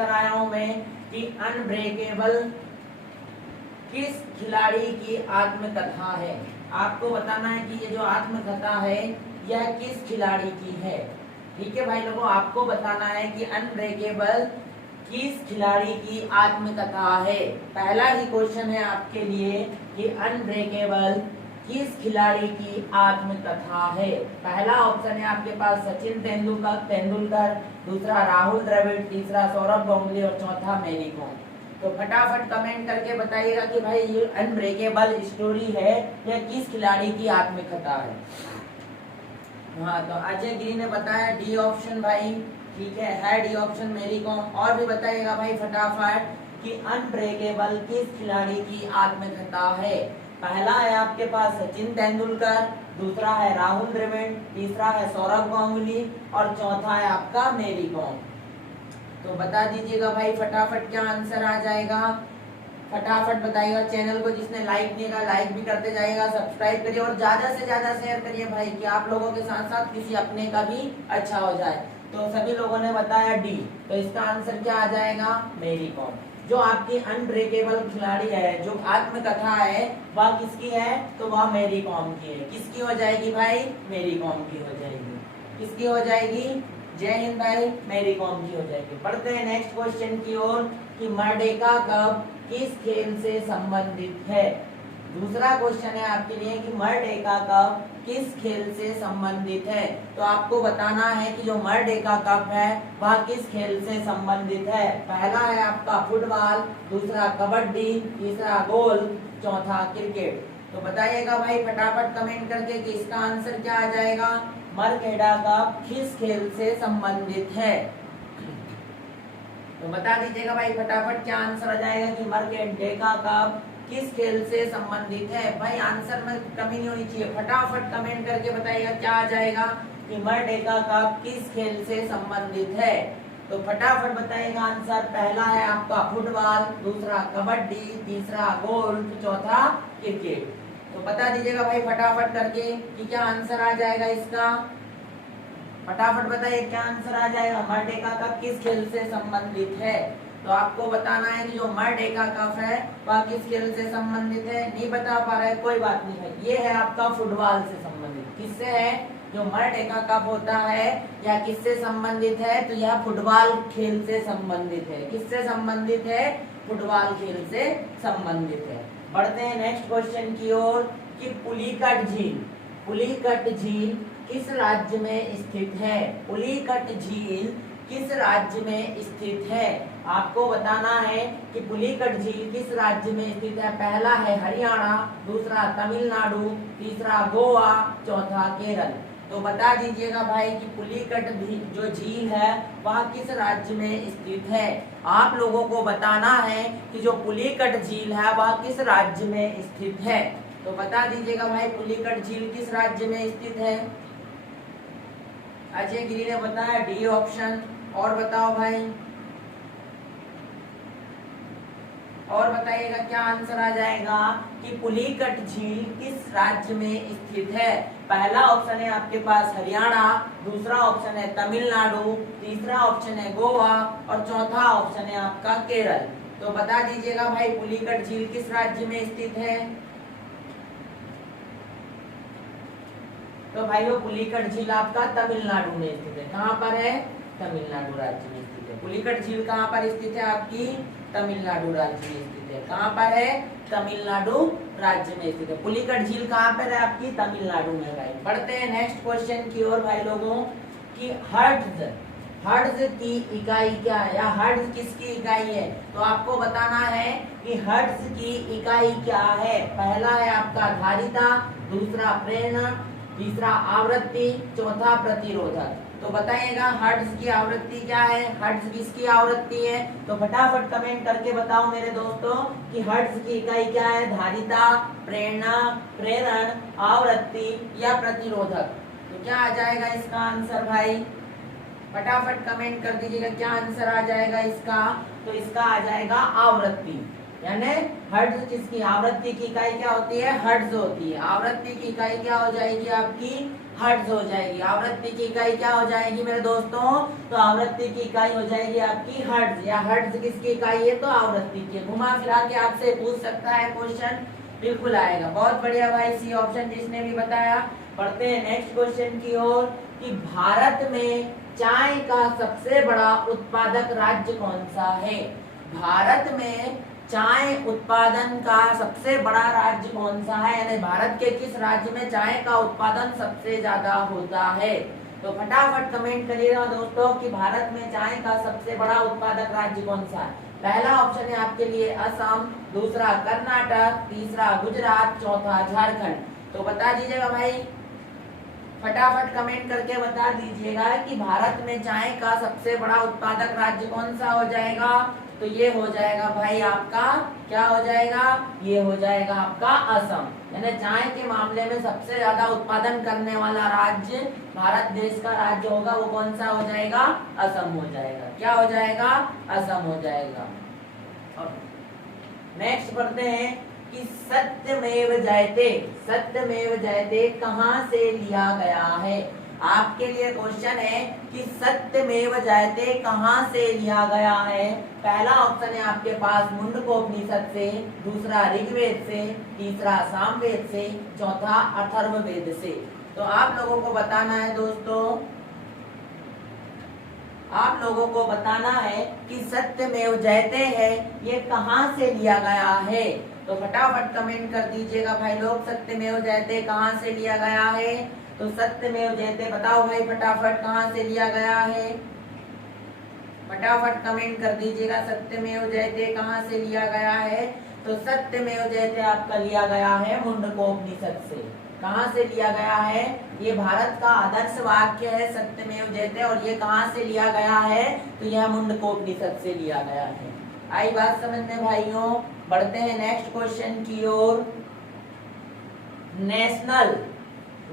लेकर आया हूं मैं कि अनब्रेकेबल किस खिलाड़ी की आत्मकथा है। आपको बताना है कि ये जो आत्मकथा है यह किस खिलाड़ी की है। ठीक है भाई लोगों, आपको बताना है कि अनब्रेकेबल किस खिलाड़ी की आत्मकथा है। पहला ही क्वेश्चन है आपके लिए कि अनब्रेकेबल किस खिलाड़ी की आत्मकथा है। पहला ऑप्शन है आपके पास सचिन तेंदुलकर, दूसरा राहुल द्रविड़, तीसरा सौरभ गांगुली और चौथा मैरी कॉम। तो फटाफट कमेंट करके बताइएगा कि भाई ये अनब्रेकेबल स्टोरी है या किस खिलाड़ी की आत्मकथा है। हाँ, तो अजय गिरी ने बताया डी ऑप्शन भाई। ठीक है डी ऑप्शन मैरी कॉम। और भी बताइएगा भाई फटाफट कि अनब्रेकेबल किस खिलाड़ी की आत्मकथा है। पहला है आपके पास सचिन तेंदुलकर, दूसरा है राहुल द्रविड़, तीसरा है सौरभ गांगुली और चौथा है आपका मैरी कॉम। तो बता दीजिएगा भाई फटाफट क्या आंसर आ जाएगा। फटाफट बताइएगा। चैनल को जिसने लाइक नहीं किया लाइक भी करते जाइएगा, सब्सक्राइब करिए और ज्यादा से ज्यादा शेयर करिए भाई कि आप लोगों के साथ साथ किसी अपने का भी अच्छा हो जाए। तो सभी लोगों ने बताया डी, तो इसका आंसर क्या आ जाएगा मैरी कॉम। जो आपकी अनब्रेकेबल खिलाड़ी है, जो आत्मकथा है वह किसकी है, तो वह मैरी कॉम की है। किसकी हो जाएगी भाई, मैरी कॉम की हो जाएगी। किसकी हो जाएगी, जय हिंद भाई, मैरी कॉम की हो जाएगी। पढ़ते हैं नेक्स्ट क्वेश्चन की ओर कि मर्डेका कप किस खेल से संबंधित है। दूसरा क्वेश्चन है आपके लिए कि मर्डेका कप किस खेल से संबंधित है। तो आपको बताना है कि जो मर्डेका कप है वह किस खेल से संबंधित है। पहला है आपका फुटबॉल, दूसरा कबड्डी, तीसरा गोल, चौथा क्रिकेट। तो बताइएगा भाई फटाफट कमेंट करके कि इसका आंसर क्या आ जाएगा। मर्डेका कप किस खेल से संबंधित है। तो बता दीजिएगा भाई फटाफट क्या आंसर आ जाएगा कि मर्डेका कप किस खेल से संबंधित है। भाई आंसर में कमी नहीं होनी चाहिए, फटाफट कमेंट करके बताइएगा क्या आ जाएगा कि मर्डेका कप किस खेल से संबंधित है। तो फटाफट बताइएगा आंसर। पहला है आपका फुटबॉल, दूसरा कबड्डी, तीसरा गोल्फ, चौथा क्रिकेट। तो बता दीजिएगा भाई फटाफट करके कि क्या आंसर आ जाएगा इसका। फटाफट बताइए क्या आंसर आ जाएगा। मर्डेका कप किस खेल से संबंधित है। तो आपको बताना है कि जो मर्डेका कप है वह किस खेल से संबंधित है। नहीं बता पा रहे कोई बात नहीं है, ये है आपका फुटबॉल से संबंधित। किससे है, जो मर्डेका कप होता है या किससे संबंधित है, तो यह फुटबॉल खेल से संबंधित है। किससे संबंधित है, फुटबॉल खेल से संबंधित है। बढ़ते हैं नेक्स्ट क्वेश्चन की ओर कि पुलिकट झील किस राज्य में स्थित है। पुलिकट झील किस राज्य में स्थित है। आपको बताना है कि पुलिकट झील किस राज्य में स्थित है। पहला है हरियाणा, दूसरा तमिलनाडु, तीसरा गोवा, चौथा केरल। तो बता दीजिएगा भाई कि पुलिकट जो झील है वह किस राज्य में स्थित है। आप लोगों को बताना है कि जो पुलिकट झील है वह किस राज्य में स्थित है। तो बता दीजिएगा भाई पुलिकट झील किस राज्य में स्थित है। अजय गिरी ने बताया डी ऑप्शन। और बताओ भाई, और बताइएगा क्या आंसर आ जाएगा कि पुलिकट झील किस राज्य में स्थित है। पहला ऑप्शन है आपके पास हरियाणा, दूसरा ऑप्शन है तमिलनाडु, तीसरा ऑप्शन है गोवा और चौथा ऑप्शन है आपका केरल। तो बता दीजिएगा भाई पुलिकट झील किस राज्य में स्थित है। तो भाइयों पुलिकट झील आपका तमिलनाडु में स्थित है। कहाँ पर है, तमिलनाडु राज्य में स्थित है। पुलिकट झील कहाँ पर स्थित है, आपकी तमिलनाडु राज्य में स्थित है। कहाँ पर है, तमिलनाडु राज्य में स्थित है। पुलिकट झील कहाँ पर है, आपकी तमिलनाडु में है। बढ़ते हैं नेक्स्ट क्वेश्चन की ओर भाई लोगों कि हर्ट्ज की इकाई क्या है या हर्ट्ज किसकी इकाई है। तो आपको बताना है कि हर्ट्ज की इकाई क्या है। पहला है आपका धारिता, दूसरा प्रेरणा, तीसरा आवृत्ति, चौथा प्रतिरोधक। तो बताइएगा हर्ट्ज की आवृत्ति क्या है, हर्ट्ज किसकी आवृत्ति है। तो फटाफट कमेंट करके बताओ मेरे दोस्तों कि हर्ट्ज की इकाई क्या है। धारिता, प्रेरणा, प्रेरण, आवृत्ति या प्रतिरोधक। तो क्या आ जाएगा इसका आंसर भाई, फटाफट कमेंट कर दीजिएगा क्या आंसर आ जाएगा इसका। तो इसका आ जाएगा आवृत्ति, यानी हर्ट्ज किसकी, आवृत्ति की इकाई क्या होती है, हर्ट्ज होती है। आवृत्ति की इकाई क्या हो जाएगी आपकी, हर्ट्ज हो जाएगी। आवृत्ति की इकाई क्या हो जाएगी मेरे दोस्तों? तो आवृत्ति की इकाई हो जाएगी आपकी हर्ट्ज, या हर्ट्ज किसकी इकाई है? तो आवृत्ति की। घुमा फिरा के आपसे पूछ सकता है क्वेश्चन, बिल्कुल आएगा। बहुत बढ़िया भाई, सी ऑप्शन जिसने भी बताया। पढ़ते हैं नेक्स्ट क्वेश्चन की ओर कि भारत में चाय का सबसे बड़ा उत्पादक राज्य कौन सा है? भारत में चाय उत्पादन का सबसे बड़ा राज्य कौन सा है, यानी भारत के किस राज्य में चाय का उत्पादन सबसे ज्यादा होता है? तो फटाफट कमेंट करिएगा दोस्तों कि भारत में चाय का सबसे बड़ा उत्पादक राज्य कौन सा है। पहला ऑप्शन है आपके लिए असम, दूसरा कर्नाटक, तीसरा गुजरात, चौथा झारखंड। तो बता दीजिएगा भाई, फटाफट कमेंट करके बता दीजिएगा कि भारत में चाय का सबसे बड़ा उत्पादक राज्य कौन सा हो जाएगा? तो ये हो जाएगा भाई आपका, क्या हो जाएगा? ये हो जाएगा आपका असम। यानी चाय के मामले में सबसे ज्यादा उत्पादन करने वाला राज्य भारत देश का राज्य होगा, वो कौन सा हो जाएगा? असम हो जाएगा। क्या हो जाएगा? असम हो जाएगा। नेक्स्ट पढ़ते हैं कि सत्यमेव जयते, सत्यमेव जयते कहाँ से लिया गया है? आपके लिए क्वेश्चन है कि सत्यमेव जयते कहाँ से लिया गया है? पहला ऑप्शन है आपके पास मुंडकोपनिषद से, दूसरा ऋग्वेद से, तीसरा सामवेद से, चौथा अथर्ववेद से। तो आप लोगों को बताना है दोस्तों, आप लोगों को बताना है कि सत्यमेव जयते है ये कहाँ से लिया गया है। तो फटाफट कमेंट कर दीजिएगा भाई लोग, सत्यमेव जयते कहाँ से लिया गया है? तो सत्यमेव जयते बताओ भाई फटाफट, कहाँ से लिया गया है? फटाफट कमेंट कर दीजिएगा, सत्यमेव जयते कहाँ से लिया गया है? तो सत्यमेव जयते आपका लिया गया है मुंडकोपनिषद से। कहाँ से लिया गया है? ये भारत का आदर्श वाक्य है सत्यमेव जयते, और ये कहाँ से लिया गया है? तो यह मुंडकोपनिषद से लिया गया है। आई बात समझ में भाइयों? बढ़ते हैं नेक्स्ट क्वेश्चन की ओर।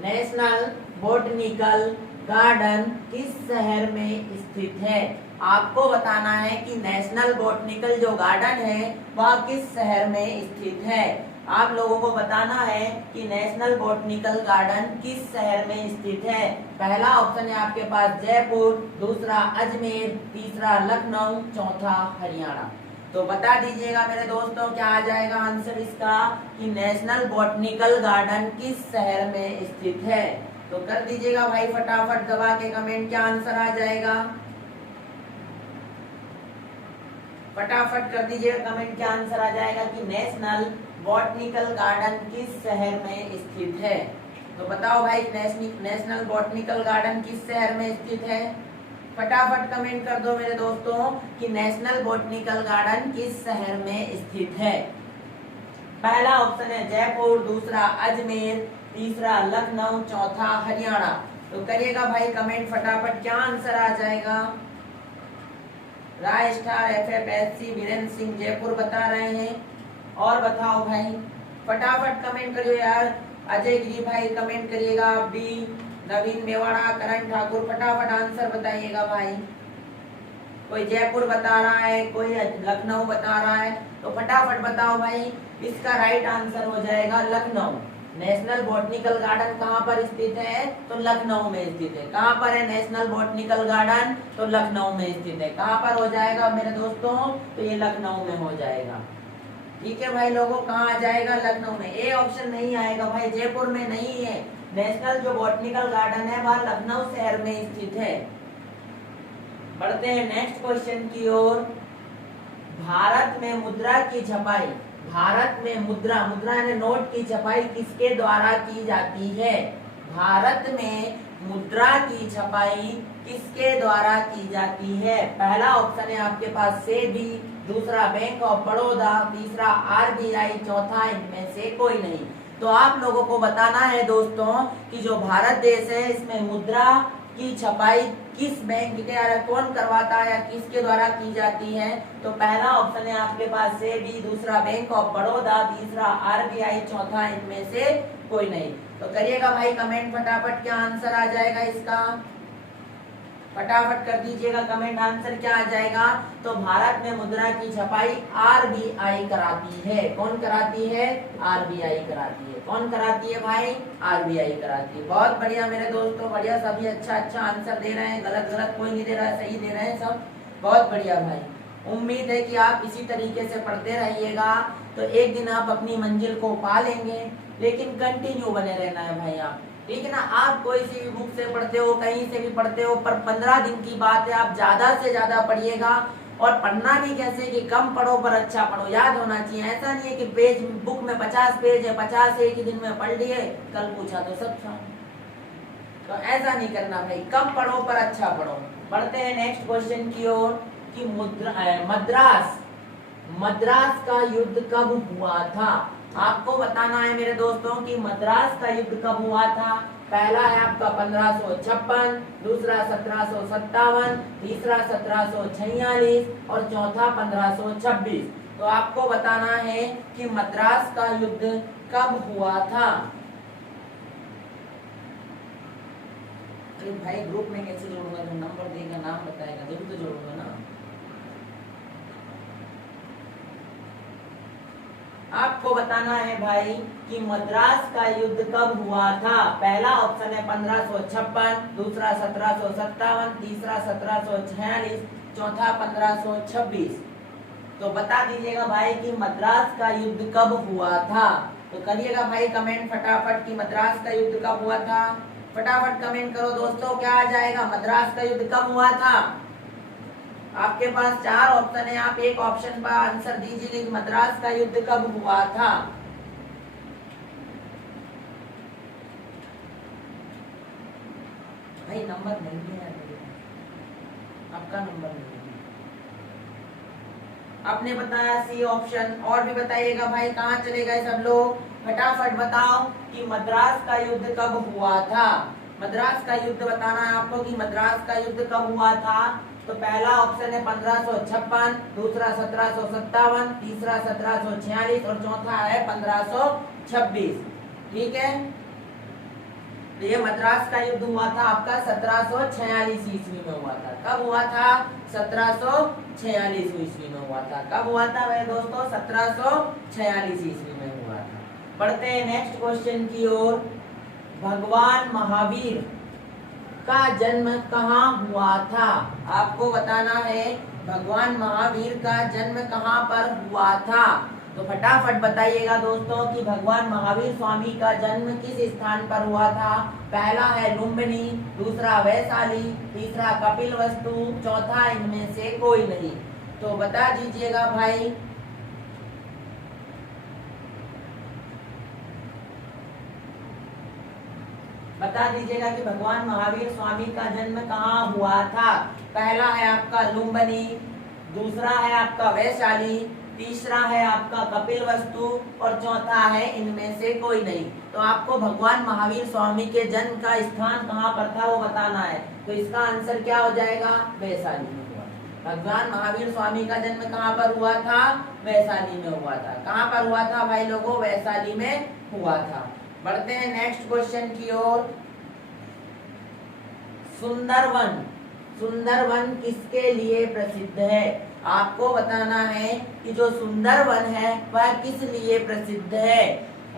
नेशनल बॉटनिकल गार्डन किस शहर में स्थित है? आपको बताना है कि नेशनल बॉटनिकल जो गार्डन है वह किस शहर में स्थित है। आप लोगों को बताना है कि नेशनल बॉटनिकल गार्डन किस शहर में स्थित है। पहला ऑप्शन है आपके पास जयपुर, दूसरा अजमेर, तीसरा लखनऊ, चौथा हरियाणा। तो बता दीजिएगा मेरे दोस्तों, क्या आ जाएगा आंसर इसका कि नेशनल बॉटनिकल गार्डन किस शहर में स्थित है। तो कर दीजिएगा भाई फटाफट दबा के कमेंट, क्या आंसर आ जाएगा? फटाफट कर दीजिएगा कमेंट, क्या आंसर आ जाएगा कि नेशनल बॉटनिकल गार्डन किस शहर में स्थित है। तो बताओ भाई नेशनल बॉटनिकल गार्डन किस शहर में स्थित है? फटाफट कमेंट कर दो मेरे दोस्तों कि नेशनल बॉटनिकल गार्डन किस शहर में स्थित है। पहला ऑप्शन है जयपुर, दूसरा अजमेर, तीसरा लखनऊ, चौथा हरियाणा। तो करिएगा भाई कमेंट फटाफट, क्या आंसर आ जाएगा? राय स्टार FFSC वीरेंद्र सिंह जयपुर बता रहे हैं। और बताओ भाई फटाफट कमेंट करिए यार। अजय गिरी भाई कमेंट करिएगा आप भी, नवीन मेवाड़ा, करण ठाकुर फटाफट आंसर बताइएगा भाई। कोई जयपुर बता रहा है, कोई लखनऊ बता रहा है, तो फटाफट बताओ भाई। इसका राइट आंसर हो जाएगा लखनऊ। नेशनल बॉटनिकल गार्डन कहाँ पर स्थित है? तो लखनऊ में स्थित है। कहाँ पर है नेशनल बॉटनिकल गार्डन? तो लखनऊ में स्थित है। कहाँ पर हो जाएगा मेरे दोस्तों? तो ये लखनऊ में हो जाएगा। ठीक है भाई लोगों, कहाँ आ जाएगा? लखनऊ में। ए ऑप्शन नहीं आएगा भाई, जयपुर में नहीं है। नेशनल जो बॉटनिकल गार्डन है वह लखनऊ शहर में स्थित है। बढ़ते हैं नेक्स्ट क्वेश्चन की ओर। भारत में मुद्रा की छपाई, भारत में मुद्रा यानी नोट की छपाई किसके द्वारा की जाती है? भारत में मुद्रा की छपाई किसके द्वारा की जाती है? पहला ऑप्शन है आपके पास सेबी, दूसरा बैंक ऑफ बड़ौदा, तीसरा RBI, चौथा इनमें से कोई नहीं। तो आप लोगों को बताना है दोस्तों कि जो भारत देश है इसमें मुद्रा की छपाई किस बैंक के द्वारा, कौन करवाता है या किसके द्वारा की जाती है? तो पहला ऑप्शन है आपके पास सेबी, दूसरा बैंक ऑफ बड़ौदा, तीसरा RBI, चौथा इनमें से कोई नहीं। तो करिएगा भाई कमेंट फटाफट, क्या आंसर आ जाएगा इसका? फटाफट कर दीजिएगा कमेंट, आंसर क्या आ जाएगा। तो भारत में मुद्रा की छपाई आरबीआई कराती है। कौन कराती है? आरबीआई कराती है। कौन कराती है भाई? आरबीआई कराती है। बहुत बढ़िया मेरे दोस्तों, बढ़िया, सभी अच्छा अच्छा आंसर दे रहे हैं, गलत गलत कोई नहीं दे रहा है, सही दे रहे हैं सब, बहुत बढ़िया भाई। उम्मीद है कि आप इसी तरीके से पढ़ते रहिएगा तो एक दिन आप अपनी मंजिल को पा लेंगे, लेकिन कंटिन्यू बने रहना है भाई आप, ठीक है ना। आप कोई सी भी बुक से पढ़ते हो, कहीं से भी पढ़ते हो, पर 15 दिन की बात है, आप ज्यादा से ज्यादा पढ़िएगा। और पढ़ना भी कैसे कि कम पढ़ो पर अच्छा पढ़ो, याद होना चाहिए। ऐसा नहीं है कि पेज बुक में 50 पेज है, 50 एक ही दिन में पढ़ लिए, कल पूछा तो सब था, तो ऐसा नहीं करना भाई, कम पढ़ो पर अच्छा पढ़ो। बढ़ते हैं नेक्स्ट क्वेश्चन की ओर कि मद्रास का युद्ध कब हुआ था। आपको बताना है मेरे दोस्तों कि मद्रास का युद्ध कब हुआ था। पहला है आपका 1556, दूसरा 1757, तीसरा 1746 और चौथा 1526। तो आपको बताना है कि मद्रास का युद्ध कब हुआ था। अरे भाई ग्रुप में कैसे जोड़ूंगा, जो नंबर देगा नाम बताएगा जब तो जोड़ूंगा ना। आपको बताना है भाई कि मद्रास का युद्ध कब हुआ था। पहला ऑप्शन है 1556, दूसरा 1757, तीसरा 1746, चौथा 1526। तो बता दीजिएगा भाई कि मद्रास का युद्ध कब हुआ था। तो करिएगा भाई कमेंट फटाफट कि मद्रास का युद्ध कब हुआ था। फटाफट कमेंट करो दोस्तों, क्या आ जाएगा, मद्रास का युद्ध कब हुआ था। आपके पास 4 ऑप्शन है, आप एक ऑप्शन पर आंसर दीजिए कि मद्रास का युद्ध कब हुआ था। भाई नंबर नहीं है, आपका नंबर नहीं है। आपने बताया सी ऑप्शन, और भी बताइएगा भाई, कहाँ चले गए सब लोग, फटाफट बताओ कि मद्रास का युद्ध कब हुआ था। मद्रास का युद्ध बताना है आपको कि मद्रास का युद्ध कब हुआ था। तो पहला ऑप्शन है 1556, दूसरा 1757, तीसरा 1746 और चौथा है 1526, ठीक है। तो ये मद्रास का युद्ध हुआ था आपका 1746 ईस्वी में हुआ था। कब हुआ था? 1746 ईस्वी में हुआ था। कब हुआ था मेरे दोस्तों? 1746 ईस्वी में हुआ था। बढ़ते हैं नेक्स्ट क्वेश्चन की ओर। भगवान महावीर का जन्म कहाँ हुआ था। आपको बताना है भगवान महावीर का जन्म कहाँ पर हुआ था। तो फटाफट बताइएगा दोस्तों कि भगवान महावीर स्वामी का जन्म किस स्थान पर हुआ था। पहला है लुम्बिनी, दूसरा वैशाली, तीसरा कपिलवस्तु, चौथा इनमें से कोई नहीं। तो बता दीजिएगा भाई। बता दीजिएगा कि भगवान महावीर स्वामी का जन्म कहाँ हुआ था। पहला है आपका लुम्बिनी, दूसरा है आपका वैशाली, तीसरा है आपका कपिलवस्तु और चौथा है इनमें से कोई नहीं। तो आपको भगवान महावीर स्वामी के जन्म का स्थान कहाँ पर था वो बताना है। तो इसका आंसर क्या हो जाएगा? वैशाली में हुआ। भगवान महावीर स्वामी का जन्म कहाँ पर हुआ था? वैशाली में हुआ था। कहाँ पर हुआ था भाई लोगों? वैशाली में हुआ था। बढ़ते हैं नेक्स्ट क्वेश्चन की ओर। सुंदरवन, सुंदरवन किसके लिए प्रसिद्ध है। आपको बताना है कि जो सुंदरवन है वह किस लिए प्रसिद्ध है।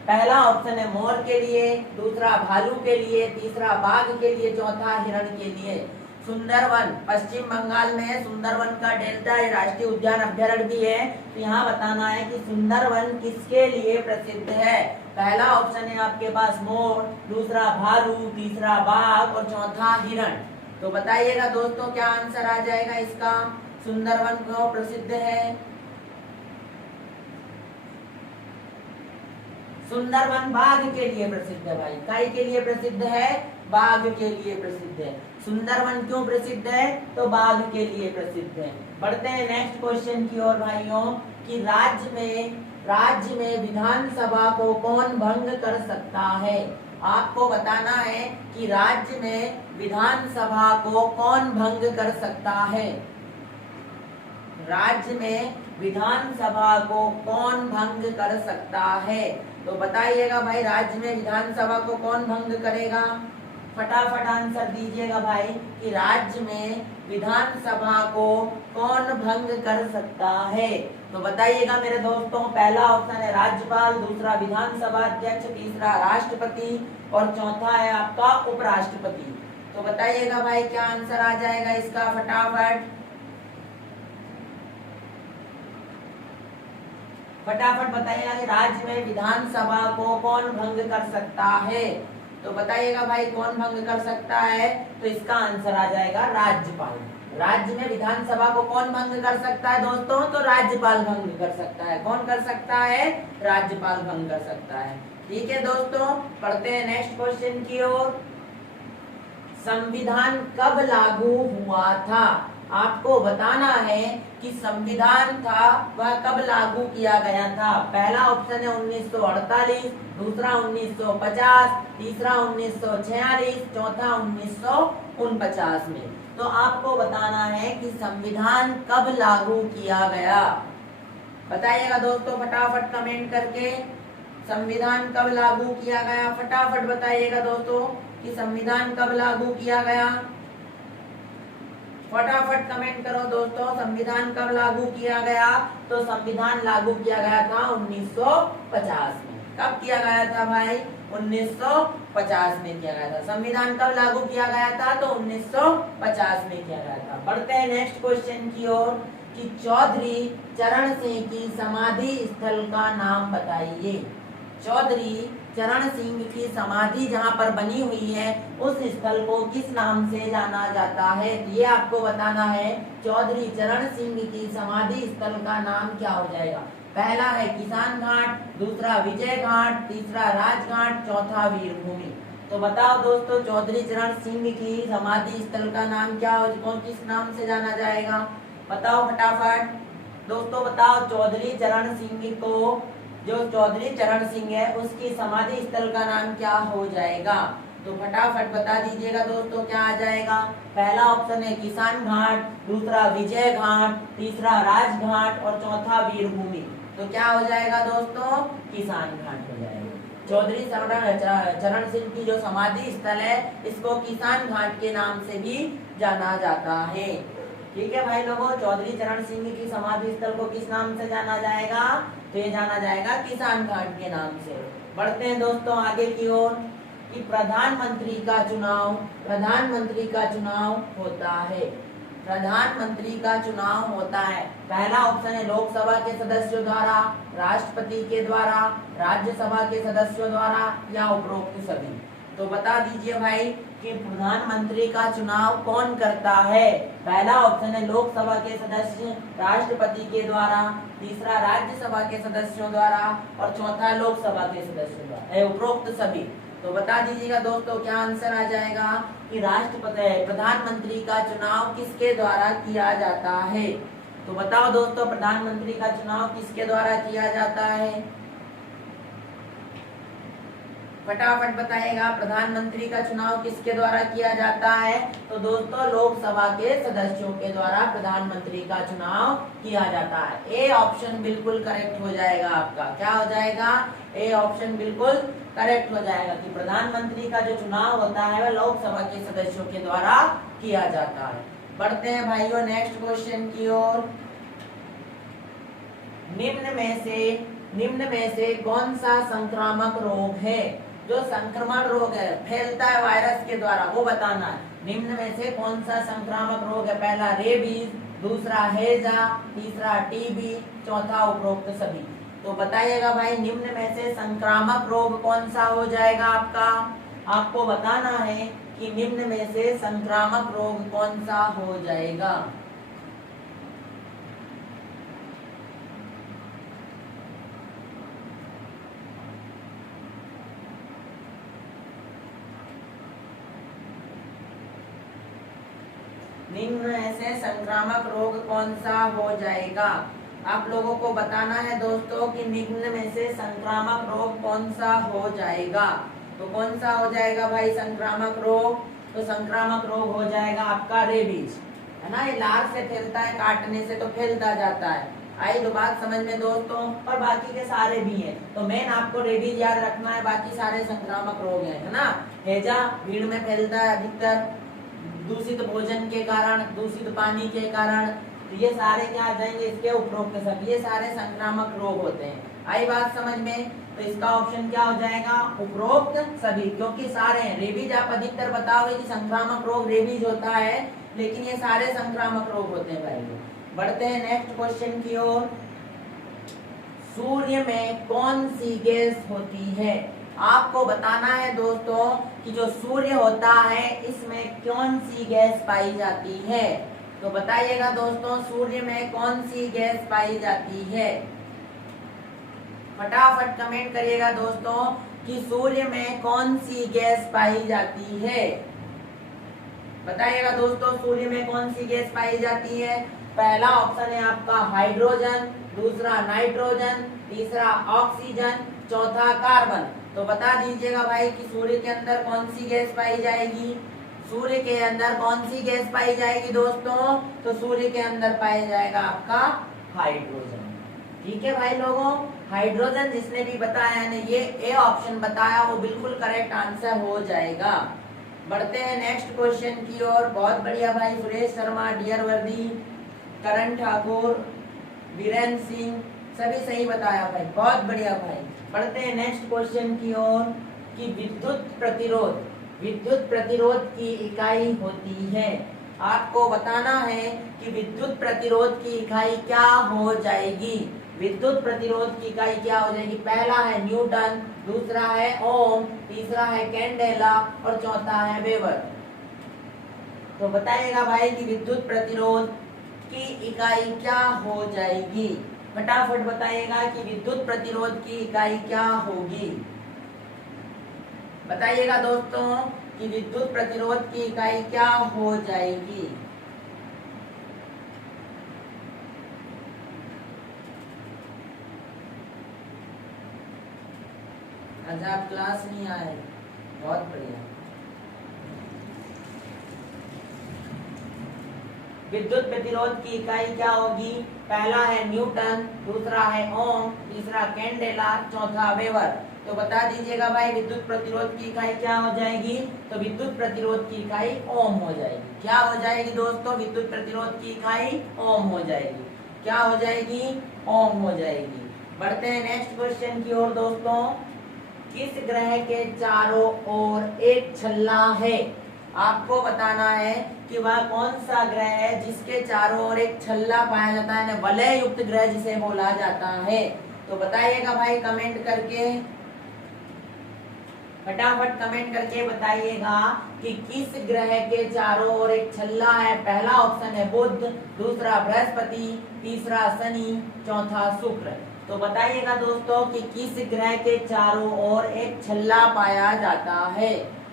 पहला ऑप्शन है मोर के लिए, दूसरा भालू के लिए, तीसरा बाघ के लिए, चौथा हिरण के लिए। सुंदरवन पश्चिम बंगाल में है। सुंदरवन का डेल्टा राष्ट्रीय उद्यान अभ्यारण्य भी है। तो यहाँ बताना है कि सुंदरवन किसके लिए प्रसिद्ध है। पहला ऑप्शन है आपके पास मोर, दूसरा भालू, तीसरा बाघ और चौथा हिरण। तो बताइएगा दोस्तों क्या आंसर आ जाएगा इसका। सुंदरवन क्यों प्रसिद्ध है? सुंदरवन बाघ के लिए प्रसिद्ध है भाई। काय के लिए प्रसिद्ध है? बाघ के लिए प्रसिद्ध है। सुंदरवन क्यों प्रसिद्ध है? तो बाघ के लिए प्रसिद्ध है। बढ़ते हैं नेक्स्ट क्वेश्चन की ओर भाइयों कि राज्य में विधानसभा को कौन भंग कर सकता है। आपको बताना है कि राज्य में विधानसभा को कौन भंग कर सकता है। राज्य में विधानसभा को कौन भंग कर सकता है। तो बताइएगा भाई राज्य में विधानसभा को कौन भंग करेगा। फटाफट आंसर दीजिएगा भाई कि राज्य में विधानसभा को कौन भंग कर सकता है। तो बताइएगा मेरे दोस्तों, पहला ऑप्शन है राज्यपाल, दूसरा विधानसभा अध्यक्ष, तीसरा राष्ट्रपति और चौथा है आपका उपराष्ट्रपति। तो बताइएगा भाई क्या आंसर आ जाएगा इसका, फटाफट फटाफट बताइएगा कि राज्य में विधानसभा को कौन भंग कर सकता है। तो बताइएगा भाई कौन भंग कर सकता है। तो इसका आंसर आ जाएगा राज्यपाल। राज्य में विधानसभा को कौन भंग कर सकता है दोस्तों, तो राज्यपाल भंग कर सकता है। कौन कर सकता है, राज्यपाल भंग कर सकता है। ठीक है दोस्तों, पढ़ते हैं नेक्स्ट क्वेश्चन की ओर। संविधान कब लागू हुआ था। आपको बताना है कि संविधान था वह कब लागू किया गया था। पहला ऑप्शन है 1948, दूसरा 1950, तीसरा 1946, चौथा 1949 में। तो आपको बताना है कि संविधान कब लागू किया गया। बताइएगा दोस्तों फटाफट कमेंट करके, संविधान कब लागू किया गया। फटाफट बताइएगा दोस्तों कि संविधान कब लागू किया गया। फटाफट कमेंट करो दोस्तों, संविधान कब लागू किया गया। तो संविधान लागू किया गया था 1950 में। कब किया गया था भाई, 1950 में किया गया था। संविधान कब लागू किया गया था, तो 1950 में किया गया था। बढ़ते हैं नेक्स्ट क्वेश्चन की ओर कि चौधरी चरण सिंह की समाधि स्थल का नाम बताइए। चौधरी चरण सिंह की समाधि जहां पर बनी हुई है उस स्थल को किस नाम से जाना जाता है। ये आपको बताना है, चौधरी चरण सिंह की समाधि स्थल का नाम क्या हो जाएगा। पहला है किसान घाट, दूसरा विजय घाट, तीसरा राजघाट, चौथा वीर भूमि। तो बताओ दोस्तों चौधरी चरण सिंह की समाधि स्थल का नाम क्या हो, किस नाम से जाना जाएगा, बताओ फटाफट दोस्तों बताओ। चौधरी चरण सिंह को, जो चौधरी चरण सिंह है उसकी समाधि स्थल का नाम क्या हो जाएगा। तो फटाफट बता दीजिएगा दोस्तों क्या आ जाएगा। पहला ऑप्शन है किसान घाट, दूसरा विजय घाट, तीसरा राजघाट और चौथा वीर भूमि। तो क्या हो जाएगा दोस्तों, किसान घाट हो जाएगा। चौधरी चरण सिंह की जो समाधि स्थल है इसको किसान घाट के नाम से भी जाना जाता है। ठीक है भाई लोगों, चौधरी चरण सिंह की समाधि स्थल को किस नाम से जाना जाएगा, तो ये जाना जाएगा किसान घाट के नाम से। बढ़ते हैं दोस्तों आगे की ओर कि प्रधानमंत्री का चुनाव होता है। प्रधानमंत्री का चुनाव होता है, पहला ऑप्शन है लोकसभा के सदस्यों द्वारा, राष्ट्रपति के द्वारा, राज्यसभा के सदस्यों द्वारा या उपरोक्त सभी। तो बता दीजिए भाई कि प्रधानमंत्री का चुनाव कौन करता है। पहला ऑप्शन है लोकसभा के सदस्य, राष्ट्रपति के द्वारा, तीसरा राज्यसभा के सदस्यों द्वारा और चौथा लोकसभा के सदस्यों द्वारा, उपरोक्त सभी। तो बता दीजिएगा दोस्तों क्या आंसर आ जाएगा कि प्रधानमंत्री का चुनाव किसके द्वारा किया जाता है। तो बताओ दोस्तों प्रधानमंत्री का चुनाव किसके द्वारा किया जाता है, फटाफट बताइएगा प्रधानमंत्री का चुनाव किसके द्वारा किया जाता है। तो दोस्तों लोकसभा के सदस्यों के द्वारा प्रधानमंत्री का चुनाव किया जाता है। ए ऑप्शन बिल्कुल करेक्ट हो जाएगा आपका, क्या हो जाएगा, ए ऑप्शन बिल्कुल करेक्ट हो जाएगा कि प्रधानमंत्री का जो चुनाव होता है वह लोकसभा के सदस्यों के द्वारा किया जाता है। बढ़ते हैं भाइयों नेक्स्ट क्वेश्चन की ओर। निम्न में से कौन सा संक्रामक रोग है, जो संक्रमण रोग है, फैलता है वायरस के द्वारा, वो बताना है। निम्न में से कौन सा संक्रामक रोग है, पहला रेबीज, दूसरा हैजा, तीसरा टीबी, चौथा उपरोक्त सभी। तो बताइएगा भाई निम्न में से संक्रामक रोग कौन सा हो जाएगा आपका। आपको बताना है कि निम्न में से संक्रामक रोग कौन सा हो जाएगा। निम्न में से संक्रामक रोग कौन सा हो जाएगा। आप लोगों को बताना है दोस्तों कि निम्न में से संक्रामक रोग कौन सा हो जाएगा। तो कौन सा हो जाएगा भाई संक्रामक रोग, तो संक्रामक रोग हो जाएगा आपका रेबीज, है ना। ये लार से फैलता है, काटने से तो फैलता जाता है। आई तो बात समझ में दोस्तों, और बाकी के सारे भी हैं। तो मेन आपको रेबीज याद रखना है, बाकी सारे संक्रामक रोग हैं, है ना। हैजा भीड़ में फैलता है अधिकतर दूषित भोजन के कारण, दूषित पानी के कारण। तो ये सारे क्या आ जाएंगे इसके उपरोक्त सब, ये सारे संक्रामक रोग होते हैं। आई बात समझ में, तो इसका ऑप्शन क्या हो जाएगा, उपरोक्त सभी, क्योंकि सारे हैं। रेबीज आप अधिकतर बताओगे कि संक्रामक रोग रेबीज होता है, लेकिन ये सारे संक्रामक रोग होते हैं भाई। बढ़ते हैं नेक्स्ट क्वेश्चन की ओर। सूर्य में कौन सी गैस होती है? आपको बताना है दोस्तों कि जो सूर्य होता है इसमें कौन सी गैस पाई जाती है। तो बताइएगा दोस्तों, सूर्य में कौन सी गैस पाई जाती है? फटाफट कमेंट करिएगा दोस्तों कि सूर्य में कौन सी गैस पाई जाती है। बताइएगा दोस्तों, सूर्य में कौन सी गैस पाई जाती है? पहला ऑप्शन है आपका हाइड्रोजन, दूसरा नाइट्रोजन, तीसरा ऑक्सीजन, चौथा कार्बन। तो बता दीजिएगा भाई कि सूर्य के अंदर कौन सी गैस पाई जाएगी। सूर्य के अंदर कौन सी गैस पाई जाएगी दोस्तों? तो सूर्य के अंदर पाया जाएगा आपका हाइड्रोजन। ठीक है भाई लोगों, हाइड्रोजन जिसने भी बताया ने ये ए ऑप्शन बताया वो बिल्कुल करेक्ट आंसर हो जाएगा। बढ़ते हैं नेक्स्ट क्वेश्चन की ओर। बहुत बढ़िया भाई, सुरेश शर्मा, डियर वर्दी, करण ठाकुर, वीरेंद्र सिंह, सभी सही बताया भाई, बहुत बढ़िया भाई। बढ़ते हैं नेक्स्ट क्वेश्चन की ओर कि विद्युत प्रतिरोध की इकाई होती है। आपको बताना है कि विद्युत प्रतिरोध की इकाई क्या हो जाएगी। विद्युत प्रतिरोध की इकाई क्या हो जाएगी? पहला है न्यूटन, दूसरा है ओम, तीसरा है कैंडेला और चौथा है वेबर। तो बताइएगा भाई कि विद्युत प्रतिरोध की इकाई क्या हो जाएगी। फटाफट बताइएगा कि विद्युत प्रतिरोध की इकाई क्या होगी। बताइएगा दोस्तों कि विद्युत प्रतिरोध की इकाई क्या हो जाएगी। आज आप क्लास नहीं आए, बहुत बढ़िया। विद्युत प्रतिरोध की इकाई क्या होगी? पहला है न्यूटन, दूसरा है ओम, तीसरा कैंडेला, चौथा वेबर। तो बता दीजिएगा भाई विद्युत प्रतिरोध की इकाई क्या हो जाएगी। तो विद्युत प्रतिरोध की इकाई ओम हो जाएगी। क्या हो जाएगी दोस्तों? विद्युत प्रतिरोध की इकाई ओम हो जाएगी। क्या हो जाएगी? ओम हो जाएगी। बढ़ते हैं नेक्स्ट क्वेश्चन की ओर दोस्तों। किस ग्रह के चारों ओर एक छल्ला है? आपको बताना है कि वह कौन सा ग्रह है जिसके चारों ओर एक छल्ला पाया जाता है, वलय युक्त ग्रह जिसे बोला जाता है। तो बताइएगा भाई कमेंट करके, फटाफट कमेंट करके बताइएगा कि किस ग्रह के चारों ओर एक छल्ला है। पहला ऑप्शन है बुध, दूसरा बृहस्पति, तीसरा शनि, चौथा शुक्र। तो बताइएगा दोस्तों कि किस ग्रह के चारों ओर एक छल्ला पाया जाता है।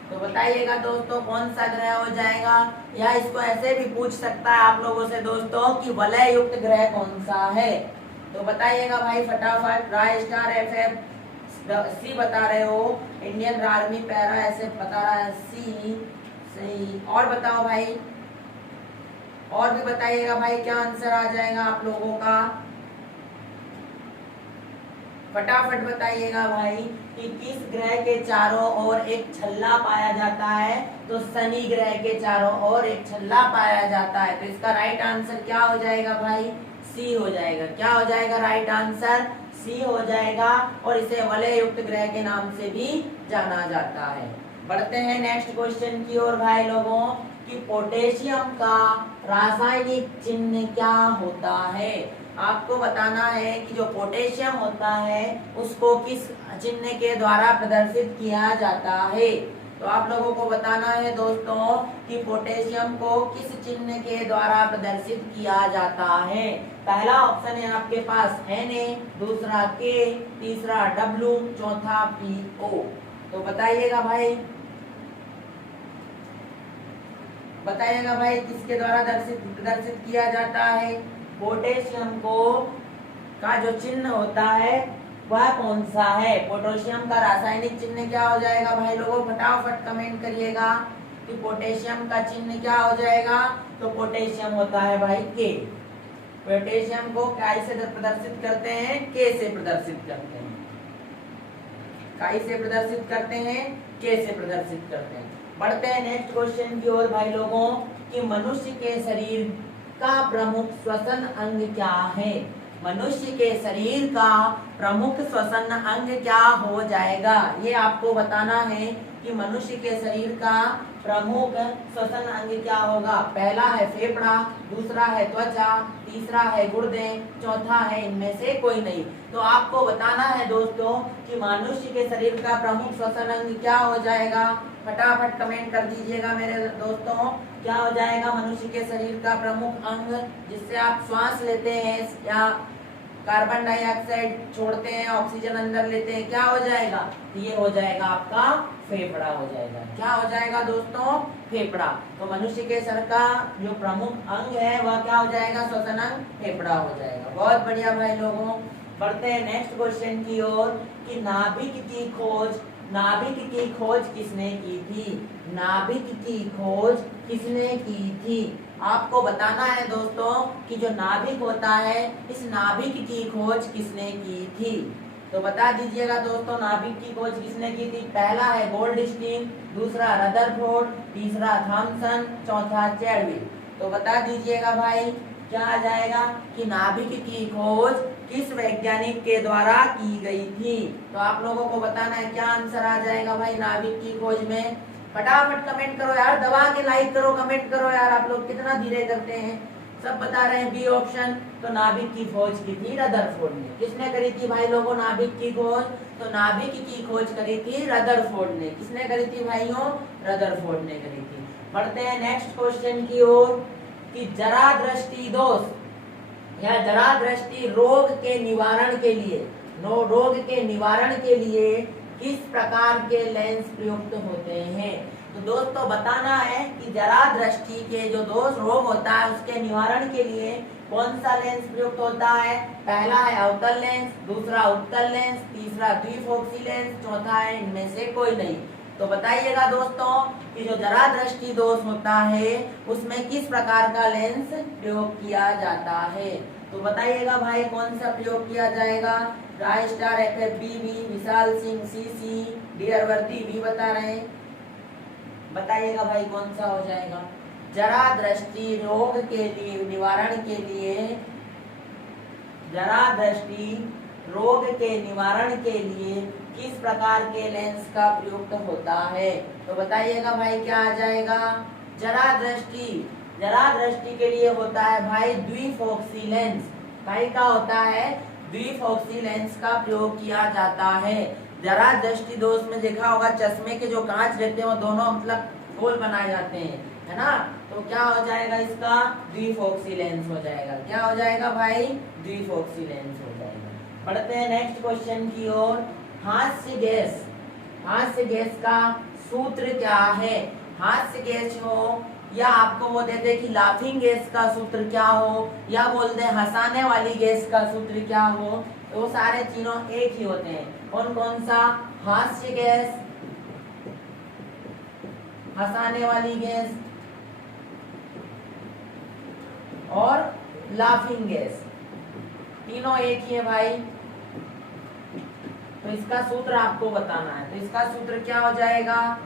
तो बताइएगा दोस्तों कौन सा ग्रह हो जाएगा। या इसको ऐसे भी पूछ सकता है आप लोगों से दोस्तों कि वलय युक्त ग्रह कौन सा है। तो बताइएगा भाई फटाफट। राय स्टार एफएफ सी बता रहे हो, इंडियन आर्मी पैरा ऐसे बता रहा है सी सही। और बताओ भाई, और भी बताइएगा भाई क्या आंसर आ जाएगा आप लोगों का। फटाफट बताइएगा भाई कि किस ग्रह के चारों ओर एक छल्ला पाया जाता है। तो शनि ग्रह के चारों ओर एक छल्ला पाया जाता है। तो इसका राइट आंसर क्या हो जाएगा भाई? सी हो जाएगा। क्या हो जाएगा राइट आंसर? सी हो जाएगा। और इसे वलय युक्त ग्रह के नाम से भी जाना जाता है। बढ़ते हैं नेक्स्ट क्वेश्चन की ओर भाई लोगों कि पोटेशियम का रासायनिक चिन्ह क्या होता है। आपको बताना है कि जो पोटेशियम होता है उसको किस चिन्ह के द्वारा प्रदर्शित किया जाता है। तो आप लोगों को बताना है दोस्तों कि पोटेशियम को किस चिन्ह के द्वारा प्रदर्शित किया जाता है। पहला ऑप्शन है आपके पास Na, दूसरा K, तीसरा W, चौथा PO। तो बताइएगा भाई, बताइएगा भाई किसके द्वारा प्रदर्शित किया जाता है। पोटेशियम को का जो चिन्ह होता है वह कौन सा है। पोटेशियम का रासायनिक चिन्ह क्या हो जाएगा भाई लोगों, फटाफट कमेंट करिएगा कि पोटेशियम का चिन्ह क्या हो जाएगा। तो पोटेशियम होता है भाई K। पोटेशियम को काय से प्रदर्शित करते हैं, के से प्रदर्शित करते हैं, काय से प्रदर्शित करते हैं, के से प्रदर्शित करते हैं। बढ़ते हैं नेक्स्ट क्वेश्चन की ओर भाई लोगों, कि मनुष्य के शरीर का प्रमुख श्वसन अंग क्या है। मनुष्य के शरीर का प्रमुख श्वसन अंग क्या हो जाएगा, ये आपको बताना है कि मनुष्य के शरीर का प्रमुख श्वसन अंग क्या होगा। पहला है फेफड़ा, दूसरा है त्वचा, तीसरा है गुर्दे, चौथा है इनमें से कोई नहीं। तो आपको बताना है दोस्तों कि मनुष्य के शरीर का प्रमुख श्वसन अंग क्या हो जाएगा। फटाफट कमेंट कर दीजिएगा मेरे दोस्तों, क्या हो जाएगा मनुष्य के शरीर का प्रमुख अंग जिससे आप श्वास लेते हैं या कार्बन डाइऑक्साइड छोड़ते हैं, ऑक्सीजन अंदर लेते हैं, क्या हो जाएगा, ये हो जाएगा आपका फेफड़ा हो जाएगा। क्या हो जाएगा दोस्तों, फेफड़ा। तो मनुष्य के शरीर का जो प्रमुख अंग है वह क्या हो जाएगा, श्वसन अंग फेफड़ा हो जाएगा। बहुत बढ़िया भाई लोगों। बढ़ते हैं नेक्स्ट क्वेश्चन की ओर, कि नाभिक की खोज किसने की थी। नाभिक की खोज किसने की थी। आपको बताना है दोस्तों कि जो नाभिक होता है, इस नाभिक की खोज किसने की थी। तो बता दीजिएगा दोस्तों, नाभिक की खोज किसने की थी। पहला है गोल्डस्टीन, दूसरा रदरफोर्ड, तीसरा थॉमसन, चौथा चैडविक। तो बता दीजिएगा भाई क्या आ जाएगा कि नाभिक की खोज किस वैज्ञानिक के द्वारा की गई थी। तो आप लोगों को बताना है क्या आंसर आ जाएगा भाई नाभिक की खोज में। फटाफट कमेंट करो यार, दबा के लाइक करो, कमेंट करो यार, आप लोग कितना धीरे करते हैं। सब बता रहे हैं बी ऑप्शन। तो नाभिक की खोज की थी रदरफोर्ड ने। किसने करी थी भाई लोगों नाभिक की खोज, तो नाभिक की खोज करी थी रदरफोर्ड ने। किसने करी थी भाइयों, रदरफोर्ड ने करी थी। बढ़ते हैं नेक्स्ट क्वेश्चन की ओर, कि जरा दृष्टि दोष या जरा दृष्टि रोग के निवारण के लिए, रोग के निवारण के लिए किस प्रकार के लेंस प्रयुक्त होते हैं। तो दोस्तों बताना है कि जरा दृष्टि के जो दोष रोग होता है उसके निवारण के लिए कौन सा लेंस प्रयुक्त होता है। पहला है अवतल लेंस, दूसरा उत्तल लेंस, तीसरा द्विफोक्सी लेंस, चौथा है इनमें से कोई नहीं। तो बताइएगा दोस्तों कि जो जरा दृष्टि दोष होता है उसमें किस प्रकार का लेंस प्रयोग किया जाता है। तो बताइएगा भाई कौन सा प्रयोग किया जाएगा। राय स्टार FFB भी, विशाल सिंह CC, डियरवर्ती भी बता रहे हैं। बताइएगा भाई कौन सा हो जाएगा। जरा दृष्टि रोग के लिए निवारण के लिए, जरा दृष्टि रोग के निवारण के लिए किस प्रकार के लेंस का प्रयुक्त होता है। तो बताइएगा भाई क्या आ जाएगा। जरा दृष्टि के लिए होता है भाई द्विफोक्सी लेंस। भाई क्या होता है, द्विफोक्सी लेंस का प्रयोग किया जाता है। जरा दृष्टि दोष में देखा होगा चश्मे के जो कांच रहते हैं वो दोनों मतलब गोल बनाए जाते हैं, है ना। तो क्या हो जाएगा इसका, द्विफोक्सी लेंस हो जाएगा। क्या हो जाएगा भाई, द्विफोक्सी लेंस हो जाएगा। बढ़ते हैं नेक्स्ट क्वेश्चन की ओर। हास्य गैस का सूत्र क्या है। हास्य गैस हो या आपको वो दे दे कि लाफिंग गैस का सूत्र क्या हो, या बोल दे हंसाने वाली गैस का सूत्र क्या हो, तो वो सारे तीनों एक ही होते हैं। कौन कौन सा, हास्य गैस, हंसाने वाली गैस और लाफिंग गैस, तीनों एक ही है भाई। तो इसका सूत्र आपको बताना है। तो इसका सूत्र क्या हो जाएगा,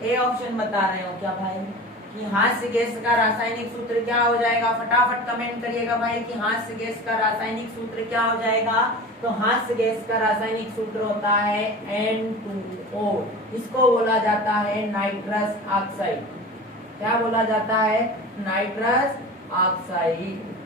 ए ऑप्शन बता रहे हो क्या भाई कि हास्य गैस का रासायनिक सूत्र क्या हो जाएगा। फटाफट कमेंट करिएगा भाई कि हास्य गैस का रासायनिक सूत्र क्या हो जाएगा। तो हास्य गैस का रासायनिक सूत्र होता है N2O। इसको बोला जाता है नाइट्रस ऑक्साइड। क्या बोला जाता है, नाइट्रस ऑक्साइड।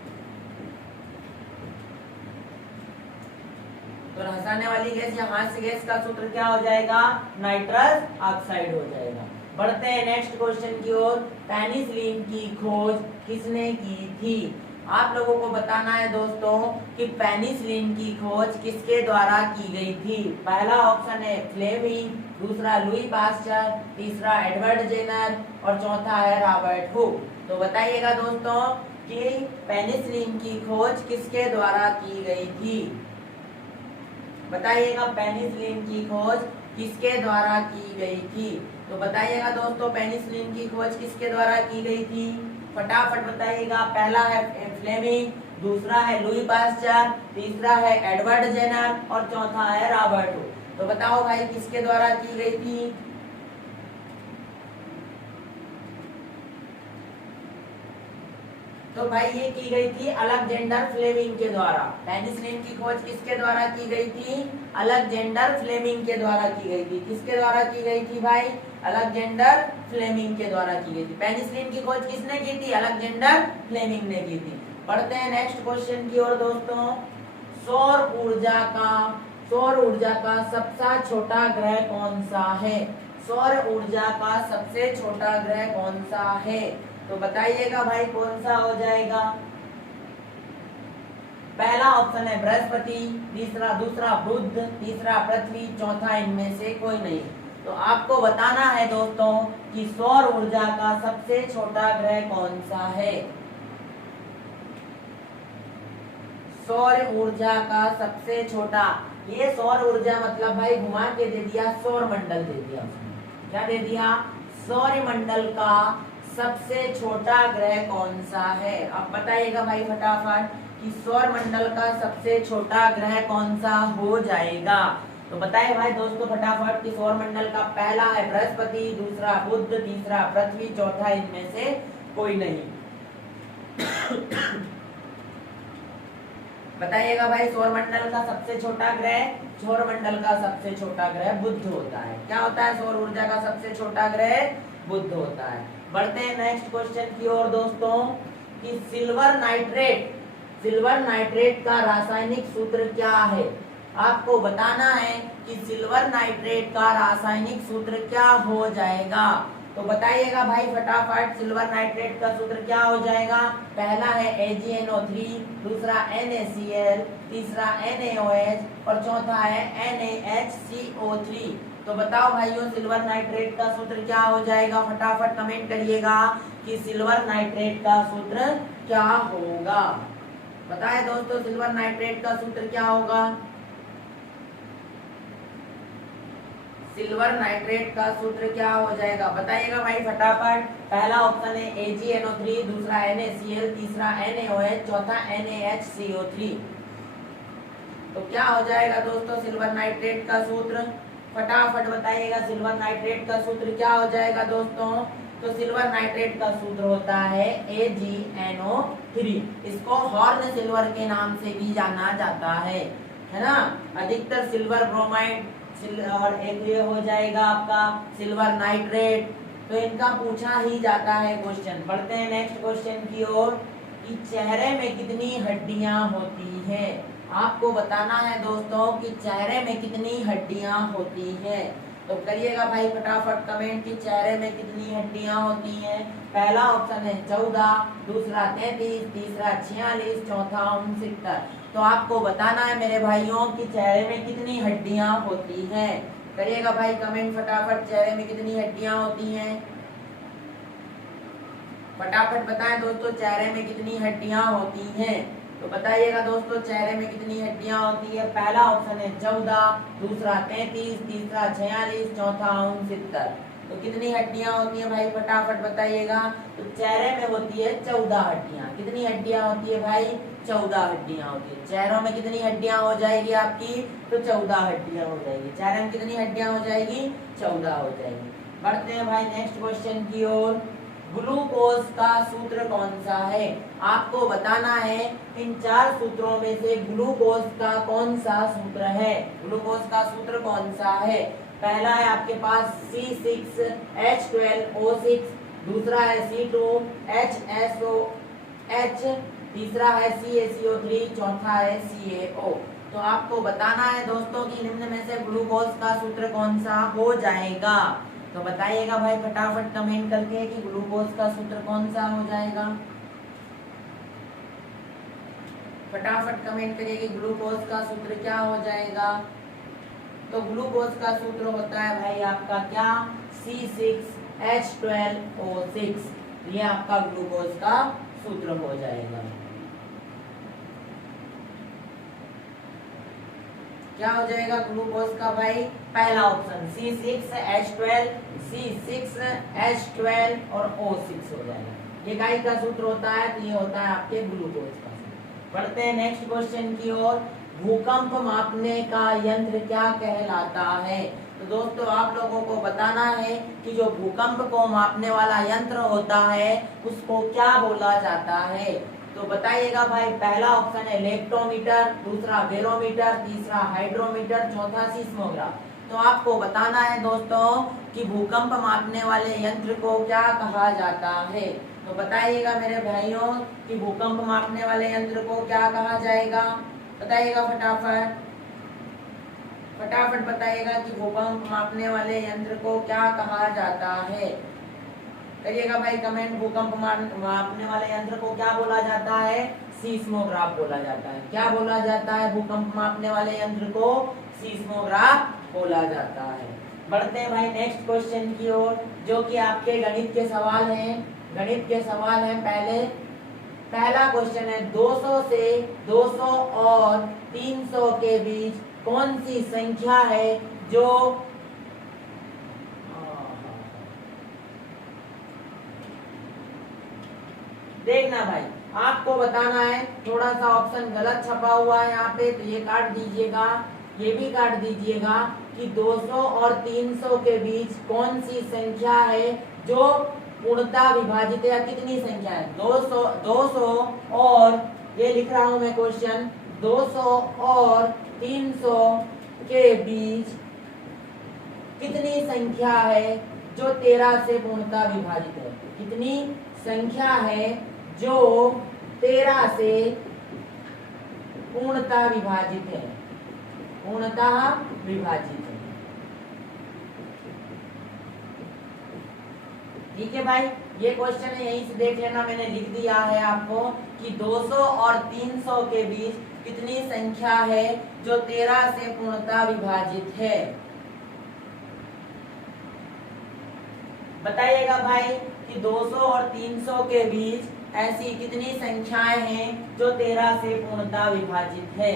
तो हंसाने वाली गैस या हास्य गैस का सूत्र क्या हो जाएगा, नाइट्रस ऑक्साइड हो जाएगा। बढ़ते हैं नेक्स्ट क्वेश्चन की ओर। पेनिसिलिन की खोज किसने की थी। आप लोगों को बताना है दोस्तों कि पेनिसिलिन की खोज किसके द्वारा की गई थी। पहला ऑप्शन है फ्लेमिंग, दूसरा लुई पास्चर, तीसरा एडवर्ड जेनर और चौथा है रॉबर्ट हुक। तो बताइएगा दोस्तों कि पेनिसिलिन की खोज किसके द्वारा की गई थी। बताइएगा पेनिसिलिन की खोज किसके द्वारा की गई थी। तो बताइएगा दोस्तों पेनिसिलिन की खोज किसके द्वारा की गई थी। फटाफट बताइएगा। पहला है फ्लेमिंग, दूसरा है लुई पास्चर, तीसरा है एडवर्ड जेनर और चौथा है रॉबर्ट। तो बताओ भाई किसके द्वारा की गई थी? तो भाई ये की गई थी अलेक्जेंडर फ्लेमिंग के द्वारा। पेनिसिलिन की खोज किसके द्वारा की गई थी? अलेक्जेंडर फ्लेमिंग के द्वारा की गई थी। किसके द्वारा की गई थी भाई? अलेक्जेंडर फ्लेमिंग के द्वारा की गई थी। पेनिसिलिन की खोज किसने की थी? अलेक्जेंडर फ्लेमिंग ने की थी। पढ़ते हैं नेक्स्ट क्वेश्चन की ओर दोस्तों। सौर ऊर्जा का सबसे छोटा ग्रह कौन सा है? सौर ऊर्जा का सबसे छोटा ग्रह कौन सा है? तो बताइएगा भाई कौन सा हो जाएगा? पहला ऑप्शन है बृहस्पति, दूसरा बुध, तीसरा पृथ्वी, चौथा इनमें से कोई नहीं। तो आपको बताना है दोस्तों कि सौर ऊर्जा का सबसे छोटा ग्रह कौन सा है। सौर ऊर्जा का सबसे छोटा, ये सौर ऊर्जा मतलब भाई घुमा के दे दिया, सौर मंडल दे दिया उसने। क्या दे दिया? सौर मंडल का सबसे छोटा ग्रह कौन सा है? अब बताइएगा भाई फटाफट कि सौर मंडल का सबसे छोटा ग्रह कौन सा हो जाएगा। तो बताइए भाई दोस्तों फटाफट कि सौर मंडल का पहला है बृहस्पति, दूसरा बुध, तीसरा पृथ्वी, चौथा इनमें से कोई नहीं। बताइएगा भाई सौर मंडल का सबसे छोटा ग्रह, सौर मंडल का सबसे छोटा ग्रह बुध होता है। क्या होता है? सौर ऊर्जा का सबसे छोटा ग्रह बुध होता है। बढ़ते हैं नेक्स्ट क्वेश्चन की ओर दोस्तों कि सिल्वर नाइट्रेट का रासायनिक सूत्र क्या है? आपको बताना है कि सिल्वर नाइट्रेट का रासायनिक सूत्र क्या हो जाएगा। तो बताइएगा भाई फटाफट सिल्वर नाइट्रेट का सूत्र क्या हो जाएगा? पहला है AgNO3, दूसरा NaCl, तीसरा NaOH और चौथा है NaHCO3। तो बताओ भाइयों सिल्वर नाइट्रेट का सूत्र क्या हो जाएगा? फटाफट कमेंट करिएगा कि सिल्वर नाइट्रेट का सूत्र क्या होगा। बताए दोस्तों सिल्वर नाइट्रेट का सूत्र क्या होगा? सिल्वर नाइट्रेट का सूत्र क्या हो जाएगा? बताइएगा भाई फटाफट। पहला ऑप्शन है AgNO3, दूसरा NaCl, तीसरा NaOH, चौथा NaHCO3। तो क्या हो जाएगा दोस्तों सिल्वर नाइट्रेट का सूत्र? फटाफट बताइएगा सिल्वर नाइट्रेट का सूत्र क्या हो जाएगा दोस्तों? तो सिल्वर नाइट्रेट का सूत्र होता है AgNO3। इसको हॉर्न सिल्वर के नाम से भी जाना जाता है ना। अधिकतर सिल्वर ब्रोमाइड और एक ये हो जाएगा आपका सिल्वर नाइट्रेट। तो इनका पूछा ही जाता है क्वेश्चन। बढ़ते हैं नेक्स्ट क्वेश्चन की ओर कि चेहरे में कितनी हड्डियां होती हैं? आपको बताना है दोस्तों कि चेहरे में कितनी हड्डियां होती हैं। तो करिएगा भाई फटाफट कमेंट कि चेहरे में कितनी हड्डियां होती हैं। पहला ऑप्शन है 14, दूसरा 33, तीसरा 46, चौथा 69। तो आपको बताना है मेरे भाइयों कि चेहरे में कितनी हड्डियां होती हैं। करिएगा भाई कमेंट फटाफट चेहरे में कितनी हड्डियां होती हैं। फटाफट बताएं दोस्तों चेहरे में कितनी हड्डियां होती हैं। तो बताइएगा दोस्तों चेहरे में कितनी हड्डियां होती है। पहला ऑप्शन है 14, दूसरा 33, तीसरा 46, चौथा 69। तो कितनी हड्डियां होती है भाई फटाफट बताइएगा। तो चेहरे में होती है 14 हड्डियां। कितनी हड्डियां होती है भाई? 14 हड्डियां होती है। चेहरों में कितनी हड्डियां हो जाएगी आपकी? तो 14 हड्डियां हो जाएगी। चेहरे में कितनी हड्डियां हो जाएगी? 14 हो जाएगी। बढ़ते हैं भाई नेक्स्ट क्वेश्चन की ओर। ग्लूकोज का सूत्र कौन सा है? आपको बताना है इन 4 सूत्रों में से ग्लूकोज का कौन सा सूत्र है। ग्लूकोज का सूत्र कौन सा है? पहला है आपके पास C6H12O6, दूसरा है C2HSOH, तीसरा है CaCO3, चौथा है CaO। तो आपको बताना है दोस्तों कि निम्न में से ग्लूकोज का सूत्र कौन सा हो जाएगा। तो बताइएगा भाई फटाफट कमेंट करके कि ग्लूकोज का सूत्र कौन सा हो जाएगा। फटाफट कमेंट करिए कि ग्लूकोज का सूत्र क्या हो जाएगा। तो ग्लूकोज का सूत्र होता है भाई आपका क्या? C6H12O6। ये आपका ग्लूकोज का सूत्र हो जाएगा। क्या हो जाएगा ग्लूकोज का भाई? पहला ऑप्शन C6H12 और O6 हो जाएगा। इकाई का सूत्र होता है तो ये होता है आपके ग्लूकोज का। बढ़ते हैं नेक्स्ट क्वेश्चन की ओर। भूकंप मापने का यंत्र क्या कहलाता है? तो दोस्तों आप लोगों को बताना है कि जो भूकंप को मापने वाला यंत्र होता है उसको क्या बोला जाता है। तो बताइएगा भाई। पहला ऑप्शन है इलेक्ट्रोमीटर, दूसरा बैरोमीटर, तीसरा हाइड्रोमीटर, चौथा सीस्मोग्राफ। तो आपको बताना है दोस्तों कि भूकंप मापने वाले यंत्र को क्या कहा जाता है। तो बताइएगा मेरे भाइयों कि भूकंप मापने वाले यंत्र को क्या कहा जाएगा। बताइएगा फटाफट फटाफट बताइएगा कि भूकंप मापने वाले यंत्र को क्या कहा जाता है। करिएगा भाई कमेंट। भूकंप मापने वाले यंत्र को क्या बोला जाता है? सीस्मोग्राफ बोला जाता है। क्या बोला जाता है? भूकंप मापने वाले यंत्र को सीस्मोग्राफ बोला जाता है। बढ़ते हैं भाई नेक्स्ट क्वेश्चन की ओर, जो कि आपके गणित के सवाल हैं। गणित के सवाल हैं। पहला क्वेश्चन है 200 से 200 और 300 के बीच कौन सी संख्या है जो देखना भाई आपको बताना है। थोड़ा सा ऑप्शन गलत छपा हुआ है यहाँ पे तो ये काट दीजिएगा, ये भी काट दीजिएगा कि 200 और 300 के बीच कौन सी संख्या है जो पूर्णतः विभाजित है, या कितनी संख्या है। 200 और ये लिख रहा हूं मैं क्वेश्चन, 200 और 300 के बीच कितनी संख्या है जो 13 से पूर्णतः विभाजित है। कितनी संख्या है जो 13 से पूर्णतः विभाजित है। पूर्णतः विभाजित है। ठीक है भाई, ये क्वेश्चन है यहीं से देख लेना। मैंने लिख दिया है आपको कि 200 और 300 के बीच कितनी संख्या है जो 13 से पूर्णतः विभाजित है। बताइएगा भाई कि 200 और 300 के बीच ऐसी कितनी संख्याएं हैं जो 13 से पूर्णतः विभाजित है।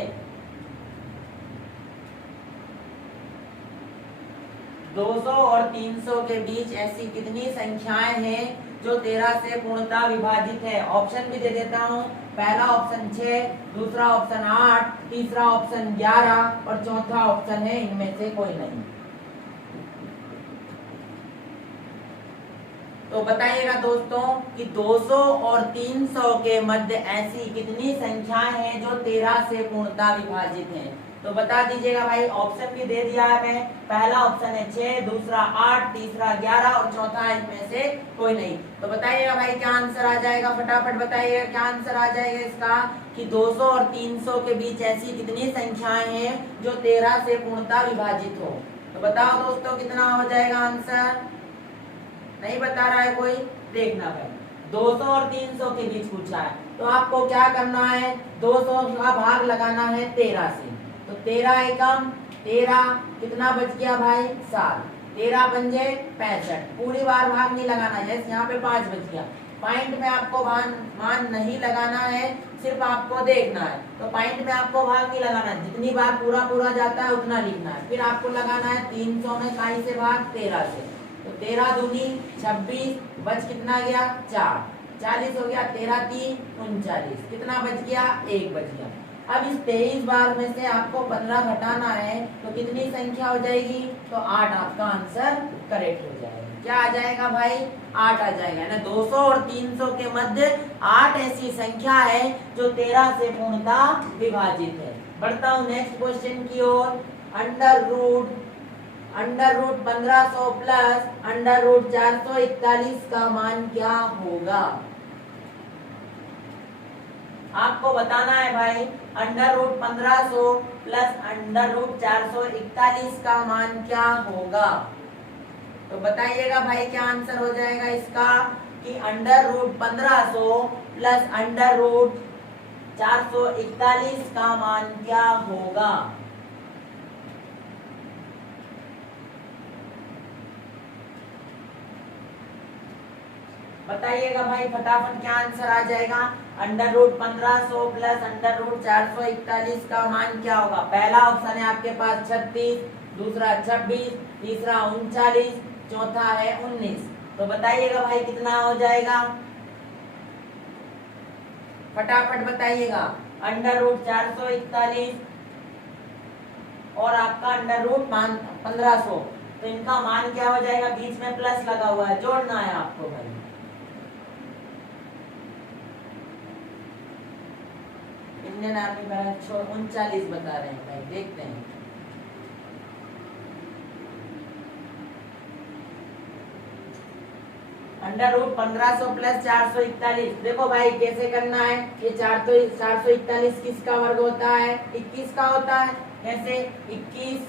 200 और 300 के बीच ऐसी कितनी संख्याएं हैं जो 13 से पूर्णतः विभाजित है। ऑप्शन भी दे देता हूँ। पहला ऑप्शन 6, दूसरा ऑप्शन 8, तीसरा ऑप्शन 11 और चौथा ऑप्शन है इनमें से कोई नहीं। तो बताइएगा दोस्तों कि 200 और 300 के मध्य ऐसी कितनी संख्याएं हैं जो 13 से पूर्णतः विभाजित हैं। तो बता दीजिएगा भाई। ऑप्शन भी दे दिया है मैं। पहला ऑप्शन है 6, दूसरा 8, तीसरा 11 और चौथा इनमें से कोई नहीं। तो बताइएगा भाई क्या आंसर आ जाएगा। फटाफट बताइएगा क्या आंसर आ जाएगा इसका कि 200 और 300 के बीच ऐसी कितनी संख्याएं हैं जो 13 से पूर्णतः विभाजित हो। तो बताओ दोस्तों कितना हो जाएगा आंसर। नहीं बता रहा है कोई। देखना भाई 200 और 300 के बीच पूछा है तो आपको क्या करना है। 200 का भाग लगाना है 13 से। तो 13 एकम 13 कितना बच गया भाई 7। 13 पंजे 65। पूरी बार भाग नहीं लगाना है। यहाँ पे 5 बच गया। पॉइंट में आपको मान नहीं लगाना है, सिर्फ आपको देखना है। तो पॉइंट में आपको भाग नहीं लगाना है। जितनी बार पूरा जाता है उतना लिखना है। फिर आपको लगाना है 300 में काई से भाग 13 से। तो 13 दूनी 26, बच कितना गया 4, 40 हो गया। 13 3 39, कितना बच गया 1 बच गया। अब इस 23 बार में से आपको 15 घटाना है तो कितनी संख्या हो जाएगी। तो 8 आपका आंसर करेक्ट हो जाएगा। क्या आ जाएगा भाई 8 आ जाएगा ना। 200 और 300 के मध्य 8 ऐसी संख्या है जो 13 से पूर्णतः विभाजित है। बढ़ता हूँ नेक्स्ट क्वेश्चन की ओर। Under root 1500 plus under root 441 का मान क्या होगा। आपको बताना है भाई under root 1500 plus under root 441 का मान क्या होगा। तो बताइएगा भाई क्या आंसर हो जाएगा इसका कि under root 1500 plus under root 441 का मान क्या होगा। बताइएगा भाई फटाफट क्या आंसर आ जाएगा। Under root 1500 plus under root 441 का मान क्या होगा। पहला ऑप्शन है आपके पास 36, दूसरा 26, तीसरा 39, चौथा है 19। तो बताइएगा भाई कितना हो जाएगा। फटाफट बताइएगा। अंडर रूट 441 और आपका अंडर रूट 1500, तो इनका मान क्या हो जाएगा? बीच में प्लस लगा हुआ है, जोड़ना है आपको भाई। इंडियन आर्मी पैरा 39 बता रहे हैं भाई, देखते हैं। Under root 1500 plus 441। देखो भाई कैसे करना है, ये 441 किसका वर्ग होता है? 21 का होता है। कैसे? 21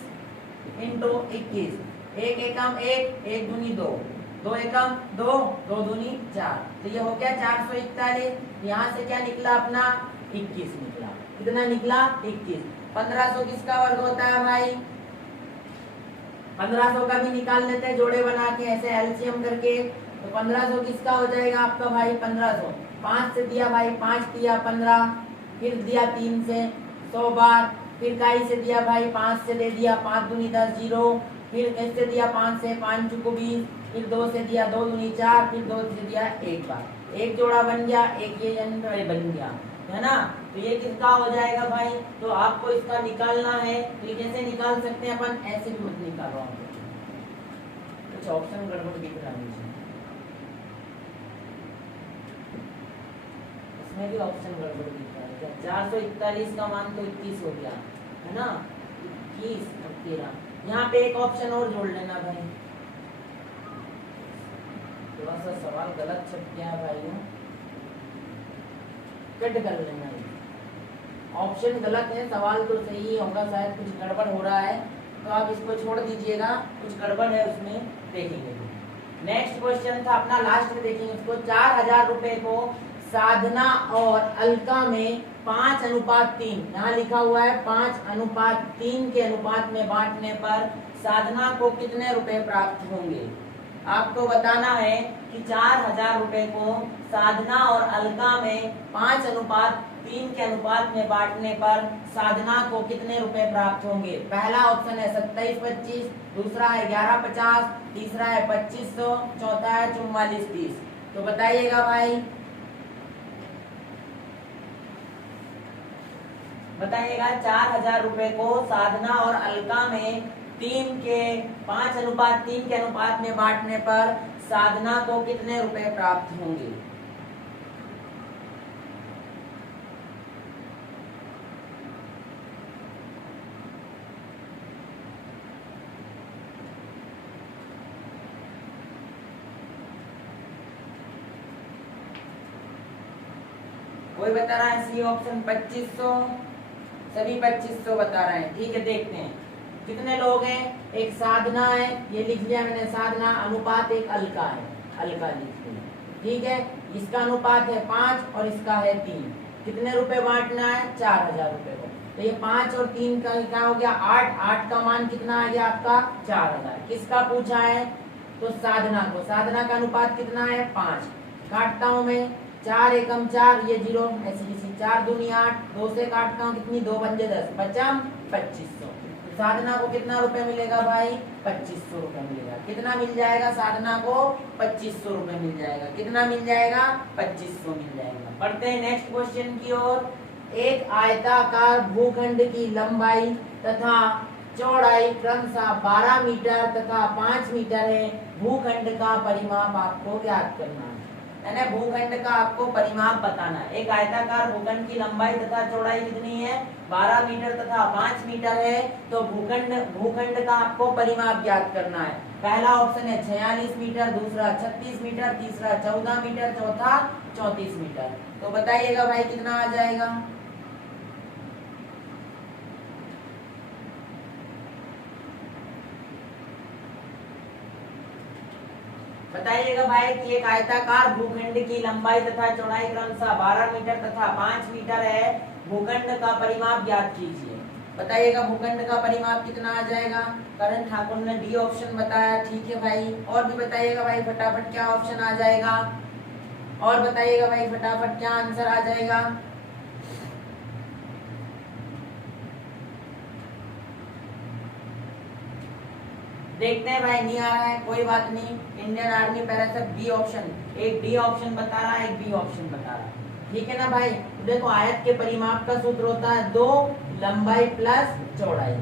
इंटू 21, एक एकम एक, एक दूनी दो, दो एकम दो, दो दूनी 4, तो ये हो गया 441। यहाँ से क्या निकला अपना? 21 निकला। कितना निकला? 21। 1500 किसका वर्ग होता है भाई? 1500 का भी निकाल लेते हैं जोड़े बना के ऐसे एलसीएम करके। तो 1500 किसका हो जाएगा आपका भाई? 1500 5 से दिया भाई, 5 दिया 15, फिर दिया 3 से 100 बार, फिर इकाई से दिया भाई 5 से दे दिया, 5 दूनी 10 जीरो, फिर कैसे दिया 5 से, 5 चुको 20, फिर 2 से दिया 2 दूनी 4, फिर 2 से दिया 1 बार, एक जोड़ा बन गया, एक ये बन गया, है ना। तो ये किसका हो जाएगा भाई? तो आपको इसका निकालना है। तो ये कैसे निकाल सकते हैं अपन? ऐसे भी मत निकाल रहा हूँ, कुछ ऑप्शन गड़बड़ दिख रहा है, इसमें भी ऑप्शन गड़बड़ दिख रहा है। 441 का मान तो 21 हो गया, है ना। 21 और 13, यहाँ पे एक ऑप्शन और जोड़ लेना भाई। थोड़ा सा सवाल गलत छप गया भाई, कट कर लेना। ऑप्शन गलत है, सवाल तो सही होगा, शायद कुछ गड़बड़ हो रहा है, तो आप इसको छोड़ दीजिएगा, कुछ गड़बड़ है उसमें, देखेंगे। नेक्स्ट क्वेश्चन था अपना, लास्ट में देखेंगे उसको। 4000 रुपए को साधना और अलका में 5:3, यहाँ लिखा हुआ है 5:3 के अनुपात में बांटने पर साधना को कितने रुपए प्राप्त होंगे? आपको बताना है कि 4000 रुपए को साधना और अलका में 5:3 के अनुपात में बांटने पर साधना को कितने रुपए प्राप्त होंगे। पहला ऑप्शन है 27-25, दूसरा है 11-50, तीसरा है 2500, चौथा है 44-30। तो बताइएगा भाई, बताइएगा 4000 रुपए को साधना और अलका में 5:3 के अनुपात में बांटने पर साधना को कितने रुपए प्राप्त होंगे। कोई बता रहा है सी ऑप्शन 2500, सभी 2500 बता रहे हैं। ठीक है, देखते हैं कितने लोग हैं। एक साधना है, ये लिख लिया मैंने साधना, अनुपात एक अलका है, अलका लिख लिया। ठीक है, इसका अनुपात है 5 और इसका है 3। कितने रुपए बांटना है? 4000 रुपए को। तो ये 5 और 3 का क्या हो गया? 8। 8 का मान कितना आ गया आपका? 4000। किसका पूछा है? तो साधना को। साधना का अनुपात कितना है? 5। काटता हूं मैं, 4 एकम 4, ये 0, ऐसे 4 दूनी 8, 2 से काटता हूँ, कितनी 2 पंजे 10, बचा 2500। तो साधना को कितना रुपए मिलेगा भाई? 2500 रुपए मिलेगा। कितना मिल जाएगा साधना को? 2500 रुपए मिल जाएगा। कितना मिल जाएगा? 2500 मिल जाएगा। पढ़ते हैं नेक्स्ट क्वेश्चन की ओर। एक आयताकार भूखंड की लंबाई तथा चौड़ाई क्रमशः 12 मीटर तथा 5 मीटर है। भूखंड का परिमाप आपको ज्ञात करना है, यानी भूखंड का आपको परिमाप बताना है। एक आयताकार भूखंड की लंबाई तथा चौड़ाई कितनी है? 12 मीटर तथा 5 मीटर है। तो भूखंड का आपको परिमाप ज्ञात करना है। पहला ऑप्शन है 46 मीटर, दूसरा 36 मीटर, तीसरा 14 मीटर, चौथा 34 मीटर। तो बताइएगा भाई कितना आ जाएगा? बताइएगा भाई कि एक आयताकार भूखंड की लंबाई तथा चौड़ाई क्रमशः 12 मीटर तथा 5 मीटर है। भूखंड का परिमाप ज्ञात कीजिए। बताइएगा भूखंड का परिमाप कितना आ जाएगा? करण ठाकुर ने डी ऑप्शन बताया। ठीक है भाई, और भी बताइएगा भाई फटाफट क्या ऑप्शन आ जाएगा, और बताइएगा भाई फटाफट क्या आंसर आ जाएगा। देखते हैं भाई, नहीं आ रहा है कोई बात नहीं। इंडियन आर्मी पैरा सब बी ऑप्शन, एक डी ऑप्शन बता रहा है, एक बी ऑप्शन बता रहा है। ठीक है ना भाई, देखो आयत के परिमाप का सूत्र होता है 2 लंबाई प्लस चौड़ाई।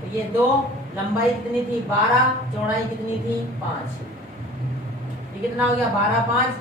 तो ये 2 लंबाई कितनी थी 12, चौड़ाई कितनी थी 5। ये कितना हो गया 12 5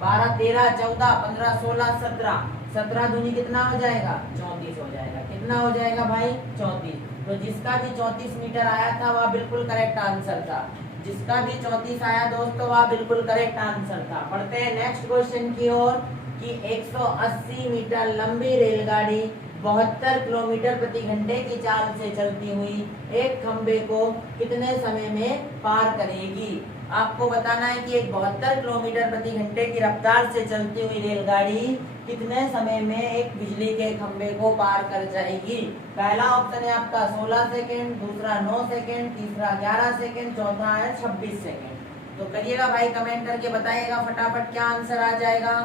12 13 14 15 16 17 17 दूनी कितना हो जाएगा 34 हो जाएगा। कितना हो जाएगा भाई 34। तो जिसका भी 34 मीटर आया था वह बिल्कुल करेक्ट आंसर था। जिसका भी 34 आया दोस्तों वह बिल्कुल करेक्ट आंसर था। पढ़ते हैं नेक्स्ट क्वेश्चन की ओर कि 180 मीटर लंबी रेलगाड़ी 72 किलोमीटर प्रति घंटे की चाल से चलती हुई एक खंबे को कितने समय में पार करेगी। आपको बताना है कि एक 72 किलोमीटर प्रति घंटे की रफ्तार से चलती हुई रेलगाड़ी कितने समय में एक बिजली के खंबे को पार कर जाएगी। पहला ऑप्शन है आपका 16 सेकेंड, दूसरा 9 सेकेंड, तीसरा 11 सेकेंड, चौथा है 26 सेकेंड। तो करिएगा भाई, कमेंट करके बताइएगा फटाफट क्या आंसर आ जाएगा।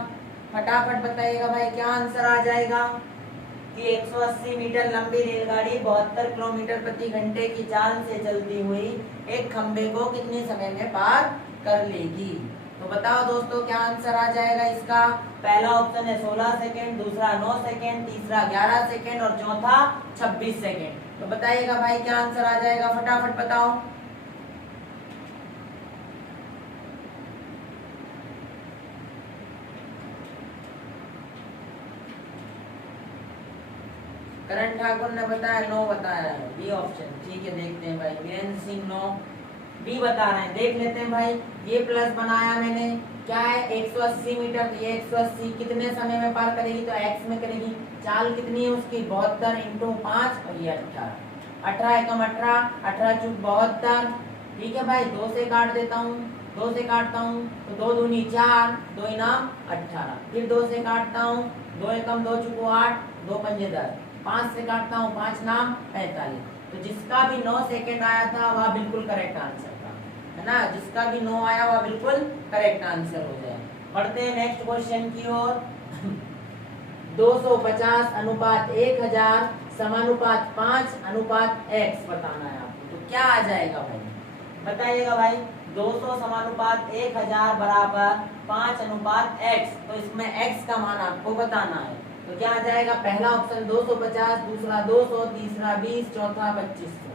फटाफट बताइएगा भाई क्या आंसर आ जाएगा कि 180 मीटर लंबी रेलगाड़ी 72 किलोमीटर प्रति घंटे की चाल से चलती हुई एक खंबे को कितने समय में पार कर लेगी। तो बताओ दोस्तों क्या आंसर आ जाएगा इसका। पहला ऑप्शन है 16 सेकेंड, दूसरा 9 सेकेंड, तीसरा 11 सेकेंड और चौथा 26 सेकेंड। तो बताइएगा भाई क्या आंसर आ जाएगा, फटाफट बताओ। करण ठाकुर ने बताया 9 बताया है, बी ऑप्शन। ठीक है देखते हैं भाई, वीरेंद्र सिंह 9 बी बता रहे हैं, देख लेते हैं भाई। ये प्लस बनाया मैंने, क्या है 180 मीटर। ये 180 कितने समय में पार करेगी, तो एक्स में करेगी। चाल कितनी है उसकी 72 इंटू 5 और ये 18। 18 एकम 18, 18 चुक 72। ठीक है भाई, 2 से काट देता हूँ, 2 से काटता हूँ तो 2 दूनी 4, 2 इनाम 18। फिर 2 से काटता हूँ, 2 एकम 2 चुको 8, 2 पंजे 10। 5 से काटता हूँ, 5 नाम 45। तो जिसका भी 9 सेकेंड आया था वह बिल्कुल करेक्ट आंसर था, है ना। जिसका भी 9 आया वह बिल्कुल करेक्ट आंसर हो जाए। पढ़ते हैं नेक्स्ट क्वेश्चन की ओर। 250 अनुपात 1000 समानुपात 5 अनुपात x बताना है आपको। तो क्या आ जाएगा भाई, बताइएगा भाई। 200 समानुपात 1000 बराबर 5 अनुपात x। तो इसमें x का मान आपको बताना है। तो क्या आ जाएगा, पहला ऑप्शन 250, दूसरा 200, तीसरा 20, चौथा 2500।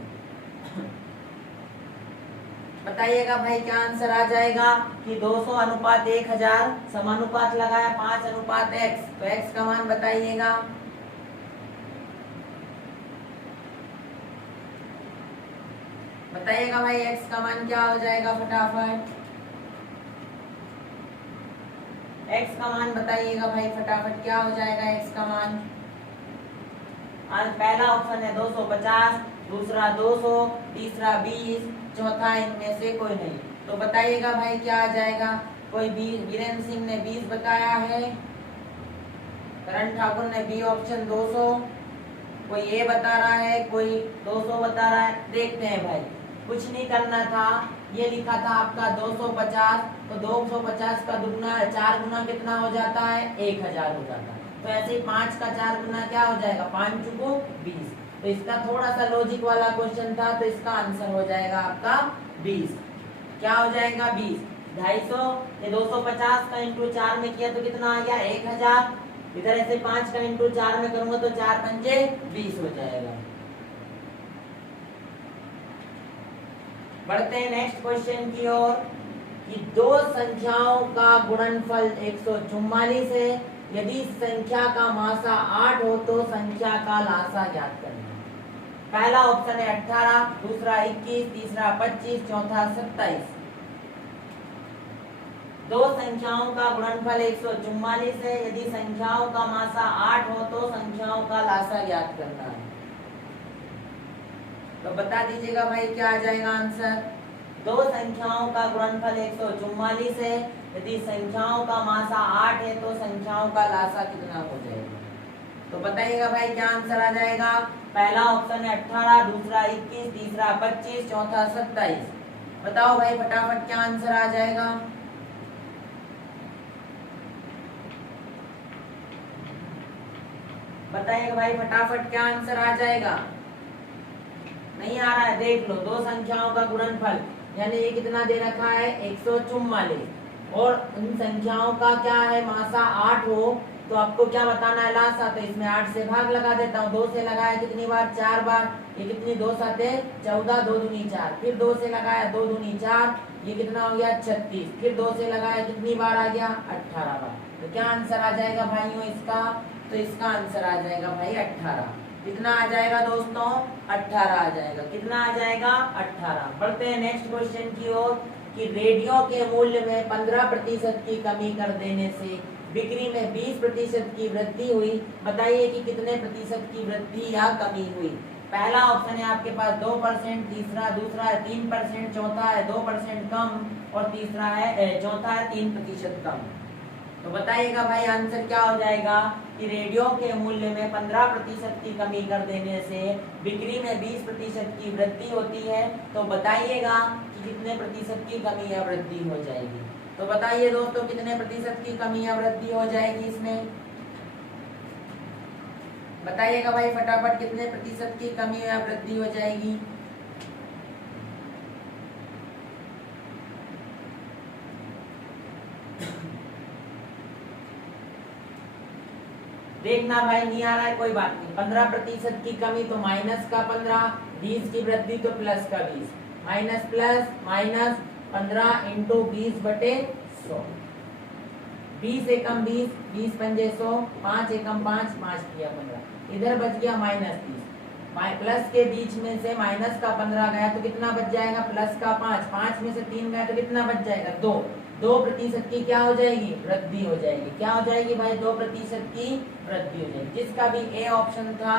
बताइएगा भाई क्या आंसर आ जाएगा कि 200 अनुपात 1000 समानुपात लगाया 5 अनुपात x। तो x का मान बताइएगा। बताइएगा भाई x का मान क्या हो जाएगा, फटाफट x का मान बताइएगा भाई, फटाफट क्या हो जाएगा x का मान। पहला ऑप्शन है 250, दूसरा 200, तीसरा 20, चौथा इनमें से कोई नहीं। तो बताइएगा भाई क्या आ जाएगा। कोई वीरेंद्र सिंह ने 20 बताया है, करण ठाकुर ने बी ऑप्शन 200, कोई ए बता रहा है, कोई 200 बता रहा है। देखते हैं भाई, कुछ नहीं करना था, ये लिखा था आपका 250। तो 250 का दुगना 4 गुना कितना हो जाता है 1000 हो जाता है। तो ऐसे ही 5 का 4 गुना क्या हो जाएगा 5 चुको 20। तो इसका थोड़ा सा लॉजिक वाला क्वेश्चन था, तो इसका आंसर हो जाएगा आपका 20। क्या हो जाएगा 20। 250 ये 250 का इंटू 4 में किया तो कितना आ गया 1000। इधर ऐसे 5 का इंटू 4 में करूंगा तो 4 पंजे 20 हो जाएगा। बढ़ते हैं नेक्स्ट क्वेश्चन की ओर कि दो संख्याओं का गुणनफल 144 है। यदि संख्या का मासा 8 हो तो संख्या का लासा ज्ञात करना। पहला ऑप्शन है 18, दूसरा 21, तीसरा 25, चौथा 27। दो संख्याओं का गुणनफल 144 है। यदि संख्याओं का मासा 8 हो तो संख्याओं का लासा ज्ञात करना है। तो बता दीजिएगा भाई क्या आ जाएगा आंसर। दो संख्याओं का गुणनफल 144 है। यदि संख्याओं का मासा 8 है तो संख्याओं का लासा कितना हो जाएगा। तो बताइएगा भाई क्या आंसर आ जाएगा। पहला ऑप्शन है 18, दूसरा 21, तीसरा 25, चौथा 27। बताओ भाई फटाफट क्या आंसर आ जाएगा। बताइएगा भाई फटाफट क्या आंसर आ जाएगा। नहीं आ रहा है, देख लो। दो संख्याओं का गुणनफल यानी ये कितना दे रखा है 144 और उन संख्याओं का क्या है मासा 8 हो तो आपको क्या बताना है लासा, तो इसमें 8 से भाग लगा देता हूँ। 2 से लगाया कितनी बार, 4 बार, ये कितनी 2 साते 14, 2 दूनी 4, फिर 2 से लगाया 2 दूनी 4, ये कितना हो गया 36, फिर 2 से लगाया कितनी बार आ गया 18 बार। तो क्या आंसर आ जाएगा भाइयों इसका, तो इसका आंसर आ जाएगा भाई 18। कितना आ जाएगा दोस्तों, 18 आ जाएगा। कितना आ जाएगा 18। बढ़ते हैं नेक्स्ट क्वेश्चन की ओर कि रेडियो के मूल्य में 15% की कमी कर देने से बिक्री में 20% की वृद्धि हुई। बताइए कि कितने प्रतिशत की वृद्धि या कमी हुई। पहला ऑप्शन है आपके पास 2%, दूसरा है 3%, चौथा है 2% कम और तीसरा है चौथा है 3% कम। तो बताइएगा भाई आंसर क्या हो जाएगा कि रेडियो के मूल्य में 15% की कमी कर देने से बिक्री में 20% की वृद्धि होती है। तो बताइएगा कि कितने प्रतिशत की कमी या वृद्धि हो जाएगी। तो बताइए दोस्तों कितने प्रतिशत की कमी या वृद्धि हो जाएगी इसमें, बताइएगा भाई फटाफट कितने प्रतिशत की कमी या वृद्धि हो जाएगी। देखना भाई नहीं आ रहा है कोई बात नहीं। 15% की कमी तो माइनस का 15, 20 की वृद्धि तो प्लस का 20, माइनस प्लस माइनस 15 इंटू 20/100, 20 एकम 20, 20 पंजे 100, 5 एकम 5, 5 किया 15, इधर बच गया माइनस 30। प्लस के बीच में से माइनस का 15 गया तो कितना बच जाएगा, प्लस का 5, 5 में से 3 गया तो कितना बच जाएगा 2, 2% की क्या हो जाएगी, वृद्धि हो जाएगी। क्या हो जाएगी भाई, 2% की वृद्धि हो जाएगी। जिसका भी ए ऑप्शन था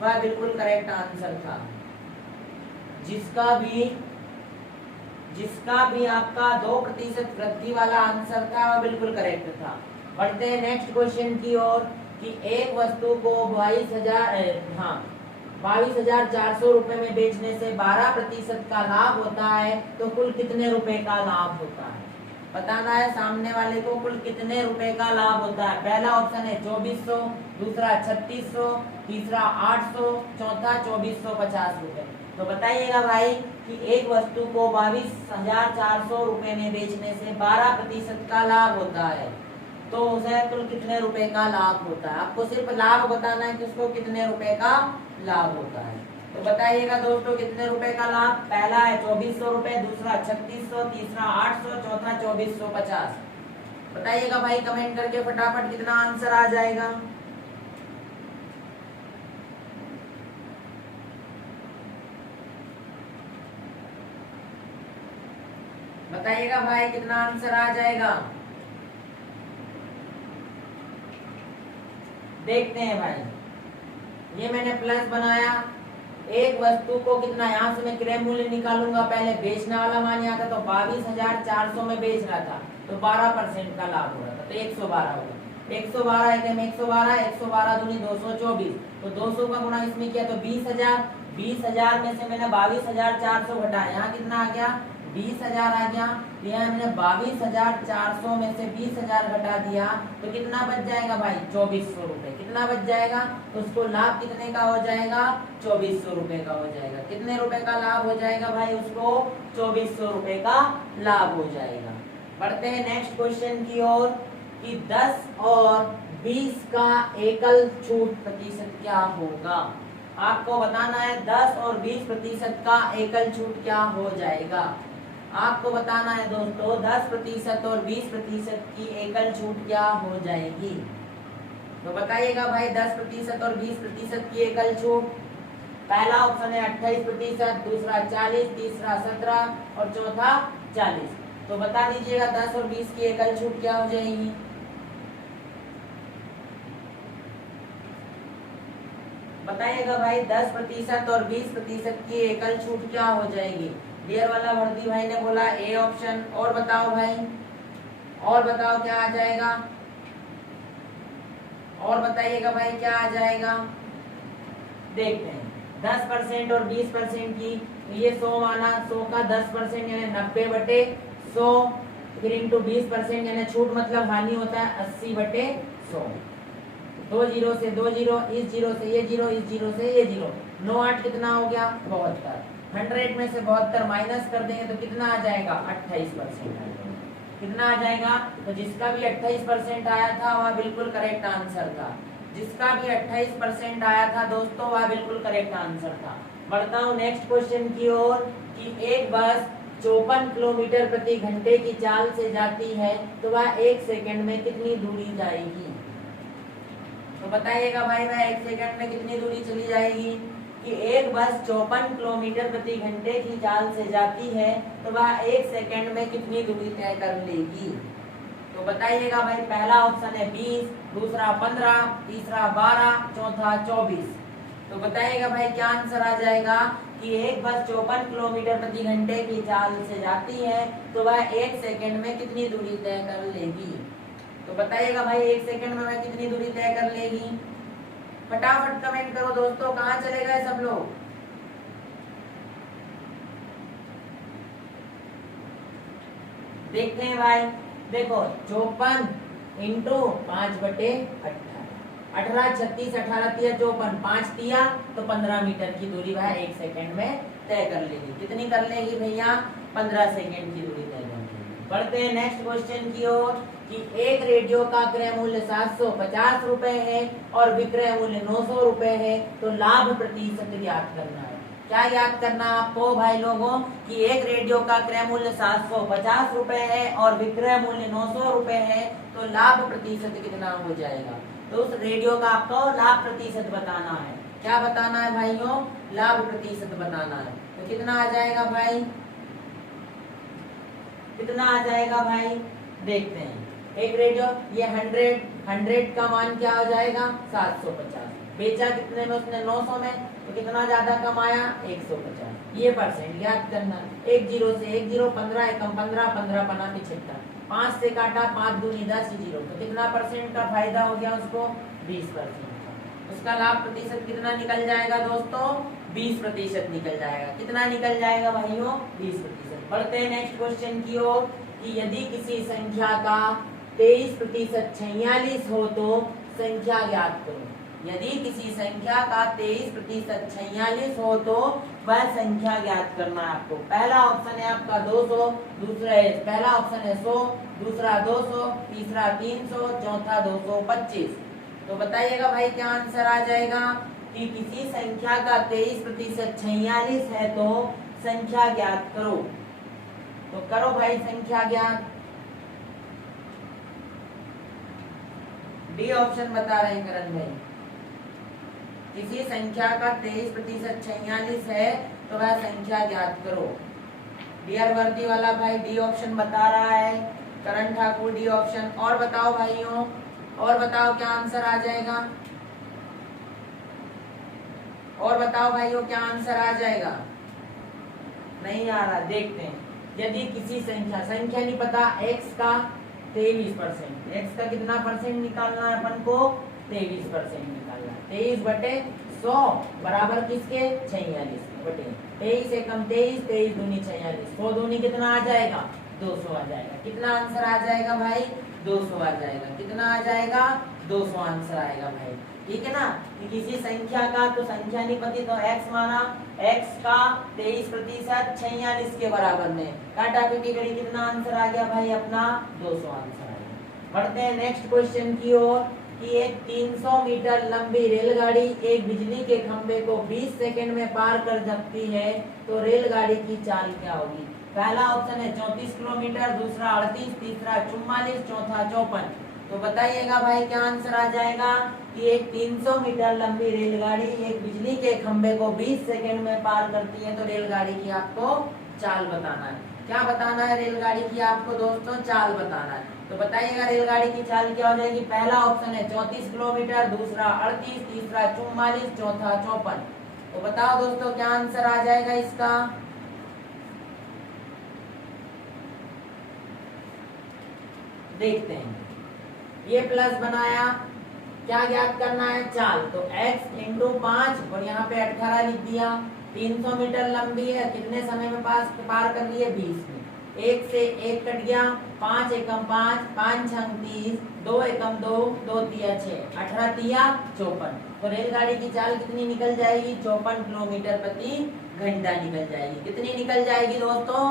वह बिल्कुल करेक्ट आंसर था। जिसका भी आपका 2% वृद्धि वाला आंसर था वह बिल्कुल करेक्ट था। बढ़ते हैं नेक्स्ट क्वेश्चन की ओर कि एक वस्तु को 22,400 रुपए में बेचने से 12% का लाभ होता है तो कुल कितने रुपए का लाभ होता है। बताना है सामने वाले को कुल कितने रुपए का लाभ होता है। पहला ऑप्शन है 2400, दूसरा 3600, तीसरा 800, चौथा 2450 रुपए। तो बताइएगा भाई कि एक वस्तु को 22,400 रुपए में बेचने से 12% का लाभ होता है तो उसे कुल कितने रुपए का लाभ होता है। आपको सिर्फ लाभ बताना है कि उसको कितने रुपए का लाभ होता है। तो बताइएगा दोस्तों कितने रुपए का लाभ। पहला है 2400 रुपए, दूसरा 3600, तीसरा 800, चौथा 2450। बताइएगा भाई कमेंट करके फटाफट कितना आंसर आ जाएगा। बताइएगा भाई कितना आंसर आ जाएगा। देखते हैं भाई, ये मैंने प्लस बनाया। एक वस्तु को कितना, यहाँ से मैं क्रय मूल्य निकालूंगा। पहले बेचने वाला मान यहाँ था तो 22,400 में बेच रहा था तो 12% का लाभ हो रहा था तो 112 होगा। 112 एक में 112, 112 दूनी 224, तो 200 का गुणा इसमें किया तो 20,000। 20,000 में से मैंने 22,400 घटाया, यहाँ कितना आ गया 20,000 आ गया। यहाँ मैंने 22,400 में से 20,000 घटा दिया तो कितना बच जाएगा भाई 2400 रुपए। कितना बच जाएगा, तो उसको लाभ कितने का हो जाएगा 2400 रुपए का हो जाएगा। कितने रुपए का लाभ हो जाएगा भाई, उसको 2400 रुपए का लाभ हो जाएगा। बढ़ते हैं नेक्स्ट क्वेश्चन की ओर कि 10 और 20 का एकल छूट प्रतिशत क्या होगा। आपको बताना है 10 और 20% का एकल छूट क्या हो जाएगा। आपको बताना है दोस्तों 10% और 20% की एकल छूट क्या हो जाएगी। तो बताइएगा भाई 10% और 20% की एकल छूट। पहला ऑप्शन है 28%, दूसरा 40, तीसरा 17 और चौथा 40। तो बता दीजिएगा 10 और 20 की एकल छूट क्या हो जाएगी। बताइएगा भाई 10% और 20% की एकल छूट क्या हो जाएगी। डियर वाला वर्दी भाई ने बोला ए ऑप्शन। और बताओ भाई, और बताओ क्या आ जाएगा, और बताइएगा भाई क्या आ जाएगा। देखते हैं 10% और 20% की, ये 100 माना, 100 का 10% यानी 90/100, फिर इंटू 20% यानी छूट मतलब हानि होता है 80/100। 2 जीरो से 2 जीरो, इस जीरो से ये जीरो, इस जीरो से ये जीरो, 9 8 कितना हो गया 72। 100 में से 72 माइनस कर देंगे तो कितना आ जाएगा 28%। कितना आ जाएगा? तो जिसका भी 28% आया था वह बिल्कुल करेक्ट आंसर था। जिसका भी 28% आया था दोस्तों वह बिल्कुल करेक्ट आंसर था। बढ़ता हूँ नेक्स्ट क्वेश्चन की ओर कि एक बस 54 किलोमीटर प्रति घंटे की चाल से जाती है तो वह 1 सेकंड में कितनी दूरी जाएगी? तो बताइएगा भाई वह 1 सेकंड में कितनी दूरी चली जाएगी? कि एक बस 54 किलोमीटर प्रति घंटे की चाल से जाती है तो वह 1 सेकंड में कितनी दूरी तय कर लेगी? तो बताइएगा भाई। पहला ऑप्शन है 20, दूसरा 15, तीसरा 12, चौथा 24। तो बताइएगा भाई क्या आंसर आ जाएगा? कि एक बस 54 किलोमीटर प्रति घंटे की चाल से जाती है तो वह 1 सेकंड में कितनी दूरी तय कर लेगी? तो बताइएगा भाई 1 सेकंड में वह कितनी दूरी तय कर लेगी? फटाफट कमेंट करो दोस्तों, कहाँ चले गए सब लोग? देखते हैं भाई। देखो 54 इंटू 5/18, 18 36 18 तिया 54, 5 तिया तो 15 मीटर की दूरी वह 1 सेकंड में तय कर लेगी। कितनी कर लेगी भैया? 15 सेकंड की दूरी तय कर लेगी। बढ़ते हैं नेक्स्ट क्वेश्चन की ओर कि एक रेडियो का क्रय मूल्य 750 रुपए है और विक्रय मूल्य 900 रुपए है तो लाभ प्रतिशत ज्ञात करना है। क्या याद करना आपको भाई लोगों? कि एक रेडियो का क्रय मूल्य 750 रुपए है और विक्रय मूल्य 900 रुपए है तो लाभ प्रतिशत कितना हो जाएगा? तो उस रेडियो का आपको लाभ प्रतिशत बताना है। क्या बताना है भाइयों? लाभ प्रतिशत बताना है। तो कितना आ जाएगा भाई? कितना आ जाएगा भाई? देखते हैं। एक रेडियो ये 100 का मान क्या हो जाएगा? 750। बेचा कितने में उसने? 900 में। तो कितना ज्यादा कमाया? 150। ये परसेंट याद करना। 1 0 से 1 0, 15 एकम 15, 15 बना 75। 5 से काटा 5 दूनी 10 0। तो कितना परसेंट का फायदा हो गया उसको? 20%। उसका लाभ प्रतिशत कितना निकल जाएगा दोस्तों? 20% निकल जाएगा। कितना निकल जाएगा भाइयों? 20%। बढ़ते हैं नेक्स्ट क्वेश्चन की ओर कि यदि किसी संख्या का 23% 46 हो तो संख्या ज्ञात करो। यदि किसी संख्या का 23% 46 हो तो वह संख्या ज्ञात करना है आपको। पहला ऑप्शन है आपका 200, पहला ऑप्शन है 100, दूसरा 200, तीसरा 300, चौथा 225। तो बताइएगा भाई क्या आंसर आ जाएगा? कि किसी संख्या का 23% 46 है तो संख्या ज्ञात करो। तो करो भाई संख्या ज्ञात। डी ऑप्शन बता रहे हैं करण भाई। किसी संख्या का 23% 46 है तो वह संख्या ज्ञात करो। डियर वर्दी वाला भाई डी ऑप्शन बता रहा है। करण ठाकुर डी ऑप्शन। और बताओ भाइयों, और बताओ क्या आंसर आ जाएगा? और बताओ भाइयों क्या आंसर आ जाएगा? नहीं आ रहा। देखते हैं। यदि किसी संख्या नहीं पता, x का 23%, x का कितना परसेंट निकालना है अपन को? 23% निकालना है। 23/100 बराबर किसके? 46 बटे 23 एकम 23, 23 दूनी 46, 100 दूनी कितना आ जाएगा? 200 आ जाएगा। कितना आंसर आ जाएगा भाई? 200 आ जाएगा। कितना आ जाएगा? 200 आंसर आएगा भाई। ठीक है ना? कि किसी संख्या का तो संख्या नहीं पती तो x माना, x का 23% 46 के बराबर में काटा पीटी करी, कितना आंसर आ गया भाई अपना? 200 आंसर आ गया। बढ़ते हैं नेक्स्ट क्वेश्चन की ओर कि एक 300 मीटर लंबी रेलगाड़ी एक बिजली के खंभे को 20 सेकंड में पार कर सकती है तो रेलगाड़ी की चाल क्या होगी? पहला ऑप्शन है 34 किलोमीटर, दूसरा 38, तीसरा 44, चौथा 54। तो बताइएगा भाई क्या आंसर आ जाएगा? कि एक 300 मीटर लंबी रेलगाड़ी एक बिजली के खंभे को 20 सेकंड में पार करती है तो रेलगाड़ी की आपको चाल बताना है। क्या बताना है? रेलगाड़ी की आपको दोस्तों चाल बताना है। तो बताइएगा रेलगाड़ी की चाल क्या हो जाएगी? पहला ऑप्शन है 34 किलोमीटर, दूसरा 38, तीसरा 44, चौथा 54। तो बताओ दोस्तों क्या आंसर आ जाएगा इसका? देखते हैं। ये प्लस बनाया, क्या ज्ञात करना है? चाल। तो x इंटू 5 और यहाँ पे 18 लिख दिया। 300 मीटर लंबी है, कितने समय में पार कर लिए? 20 में। 1 से 1 कट गया, 5 एकम 5, 5 छंग 30, 2 एकम 2, 2 तिया 6, 18 तिया 54। तो रेलगाड़ी की चाल कितनी निकल जाएगी? 54 किलोमीटर प्रति घंटा निकल जाएगी। कितनी निकल जाएगी दोस्तों?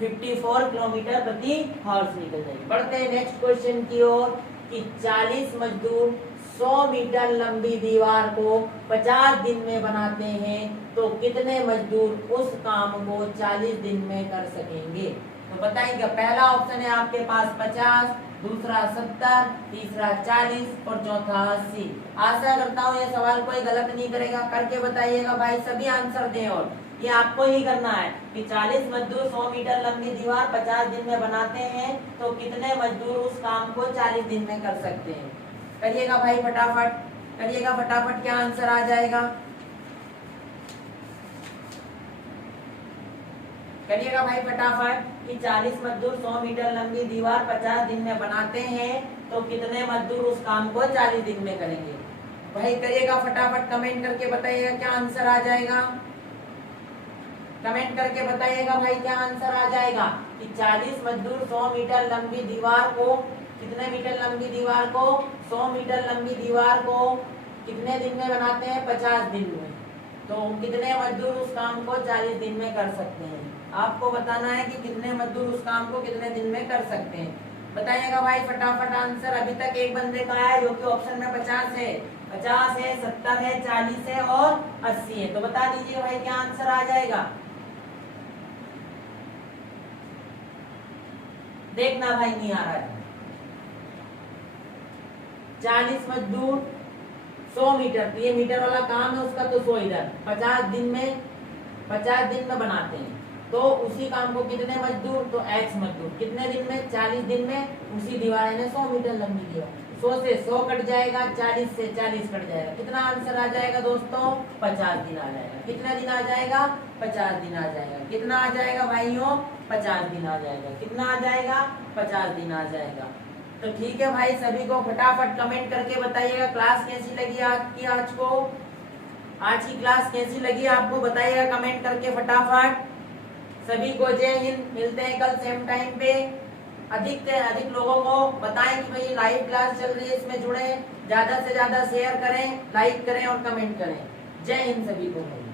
54 किलोमीटर प्रति हॉर्स निकल जाएगी। बढ़ते हैं नेक्स्ट क्वेश्चन की ओर कि 40 मजदूर 100 मीटर लंबी दीवार को 50 दिन में बनाते हैं तो कितने मजदूर उस काम को 40 दिन में कर सकेंगे? तो बताइएगा। पहला ऑप्शन है आपके पास 50, दूसरा 70, तीसरा 40 और चौथा 80। आशा करता हूँ ये सवाल कोई गलत नहीं करेगा, करके बताइएगा भाई, सभी आंसर दें। और ये आपको ही करना है कि 40 मजदूर 100 मीटर लंबी दीवार 50 दिन में बनाते हैं तो कितने मजदूर उस काम को 40 दिन में कर सकते हैं। करिएगा भाई फटाफट, करिएगा फटाफट, क्या आंसर आ जाएगा? करिएगा भाई फटाफट कि 40 मजदूर 100 मीटर लंबी दीवार 50 दिन में बनाते हैं तो कितने मजदूर उस काम को 40 दिन में करेंगे। भाई करिएगा फटाफट, कमेंट करके बताइएगा क्या आंसर आ जाएगा। कमेंट करके बताइएगा भाई क्या आंसर आ जाएगा कि 40 मजदूर 100 मीटर लंबी दीवार को, कितने मीटर लंबी दीवार को, 100 मीटर लंबी दीवार को कितने दिन में बनाते हैं? 50 दिन में। तो कितने मजदूर उस काम को 40 दिन में कर सकते हैं? आपको बताना है कि कितने मजदूर उस काम को कितने दिन में कर सकते हैं। बताइएगा भाई फटाफट आंसर। अभी तक एक बंदे का है जो कि ऑप्शन में 50 है, 50 है, 70 है, 40 है और 80 है। तो बता दीजिए भाई क्या आंसर आ जाएगा। देखना भाई, नहीं आ रहा है। 40 मजदूर 100 मीटर, तो ये मीटर वाला काम है उसका, तो 100 इधर 50 दिन में बनाते हैं तो उसी काम को कितने मजदूर? तो x मजदूर कितने दिन में? 40 दिन में। उसी दीवार है 100 मीटर लंबी दीवार, 100 से 100 कट जाएगा, 40 से 40 कट जाएगा। कितना आंसर आ जाएगा दोस्तों? 50 दिन आ जाएगा। कितना दिन आ जाएगा? 50 दिन आ जाएगा। कितना आ जाएगा भाइयों? 50 दिन आ जाएगा। कितना आ जाएगा? 50 दिन आ जाएगा। तो ठीक है भाई, सभी को फटाफट कमेंट करके बताइएगा क्लास कैसी लगी आज की क्लास कैसी लगी आपको, बताइएगा कमेंट करके फटाफट। सभी को जय हिंद। मिलते हैं कल सेम टाइम पे। अधिक से अधिक लोगों को बताएं कि भाई लाइव क्लास चल रही है, इसमें जुड़े, ज्यादा से ज्यादा शेयर करें, लाइक करें और कमेंट करें। जय हिंद सभी को भाई।